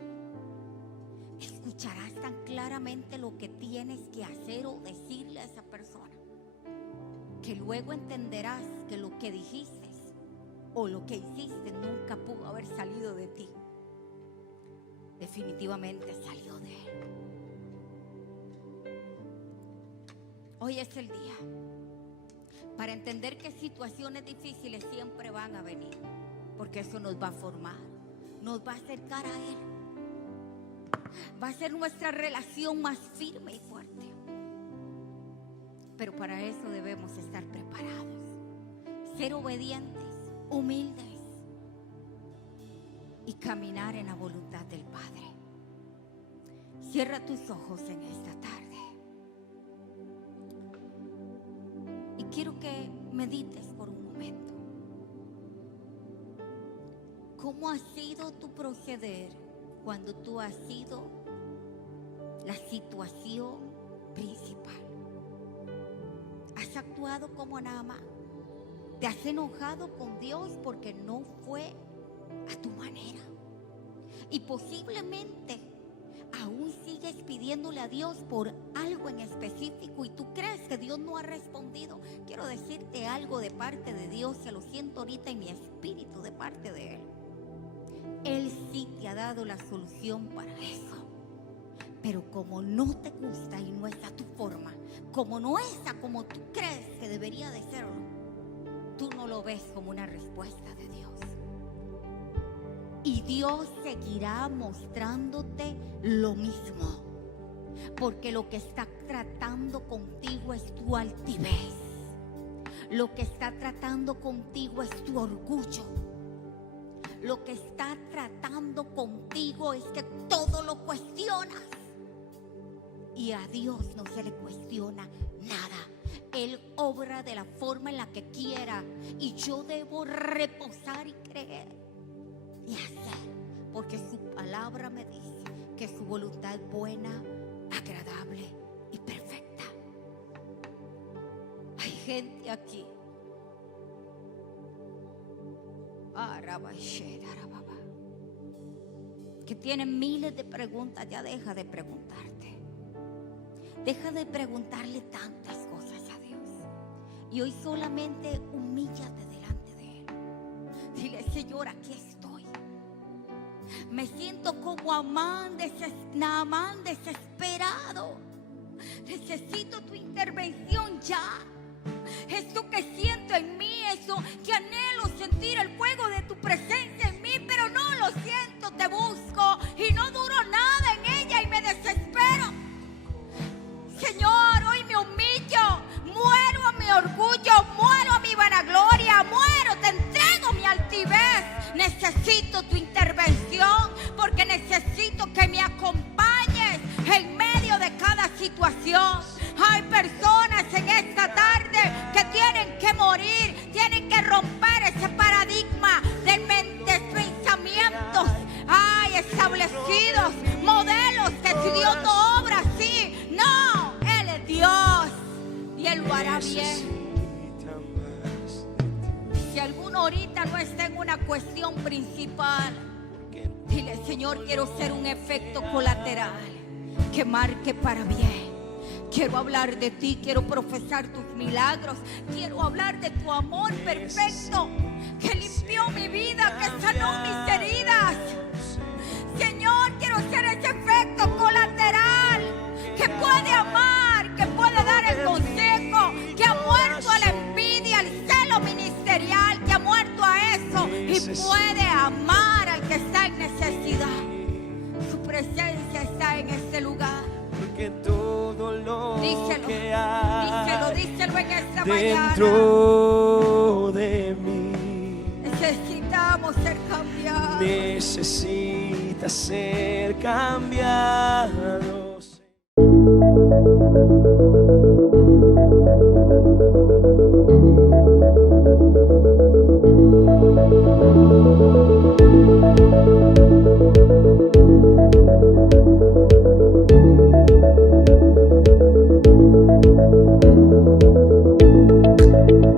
escucharás tan claramente lo que tienes que hacer o decirle a esa persona, que luego entenderás que lo que dijiste o lo que hiciste nunca pudo haber salido de ti. Definitivamente salió de él. Hoy es el día para entender que situaciones difíciles siempre van a venir, porque eso nos va a formar, nos va a acercar a él, va a ser nuestra relación más firme y fuerte. Pero para eso debemos estar preparados, ser obedientes, humildes y caminar en la voluntad del Padre. Cierra tus ojos en esta tarde y quiero que medites por un momento. ¿Cómo ha sido tu proceder cuando tú has sido la situación principal? ¿Has actuado como Naamán? ¿Te has enojado con Dios porque no fue a tu manera? Y posiblemente aún sigues pidiéndole a Dios por algo en específico y tú crees que Dios no ha respondido. Quiero decirte algo de parte de Dios, se lo siento ahorita en mi espíritu de parte de Él. Él sí te ha dado la solución para eso. Pero como no te gusta y no es a tu forma, como no es a como tú crees que debería de serlo, tú no lo ves como una respuesta de Dios. Y Dios seguirá mostrándote lo mismo, porque lo que está tratando contigo es tu altivez. Lo que está tratando contigo es tu orgullo. Lo que está tratando contigo es que todo lo cuestionas. Y a Dios no se le cuestiona nada. Él obra de la forma en la que quiera. Y yo debo reposar y creer y hacer, porque su palabra me dice que su voluntad es buena, agradable y perfecta. Hay gente aquí que tienen miles de preguntas. Ya deja de preguntarte. Deja de preguntarle tantas cosas a Dios. Y hoy solamente humíllate delante de Él. Dile: Señor, aquí estoy. Me siento como Naamán desesperado. Necesito tu intervención ya. Esto que siento en mí, eso que anhelo sentir el fuego de tu presencia en mí, pero no lo siento, te busco y no duro nada en ella y me desespero. Señor, hoy me humillo, muero a mi orgullo, muero a mi vanagloria, muero, te entrego mi altivez. Necesito tu intervención porque necesito que me acompañes en medio de cada situación. Hay personas en esta tarde que tienen que morir, tienen que romper ese paradigma de pensamientos establecidos, modelos que si Dios no obra así, no, Él es Dios. función principal. Dile: Señor, quiero ser un efecto colateral que marque para bien. Quiero hablar de ti, quiero profesar tus milagros, quiero hablar de tu amor perfecto que limpió mi vida, que sanó mis heridas. Señor, quiero ser ese efecto colateral que puede amar, que puede dar el consejo, que ha muerto a la envidia, al celo ministerial, que ha muerto a eso y puede amar al que está en necesidad. Su presencia está en este lugar. Porque todo lo Díselo, que hay díselo en esta mañana. dentro de mí Necesitamos ser cambiados. necesita ser cambiado.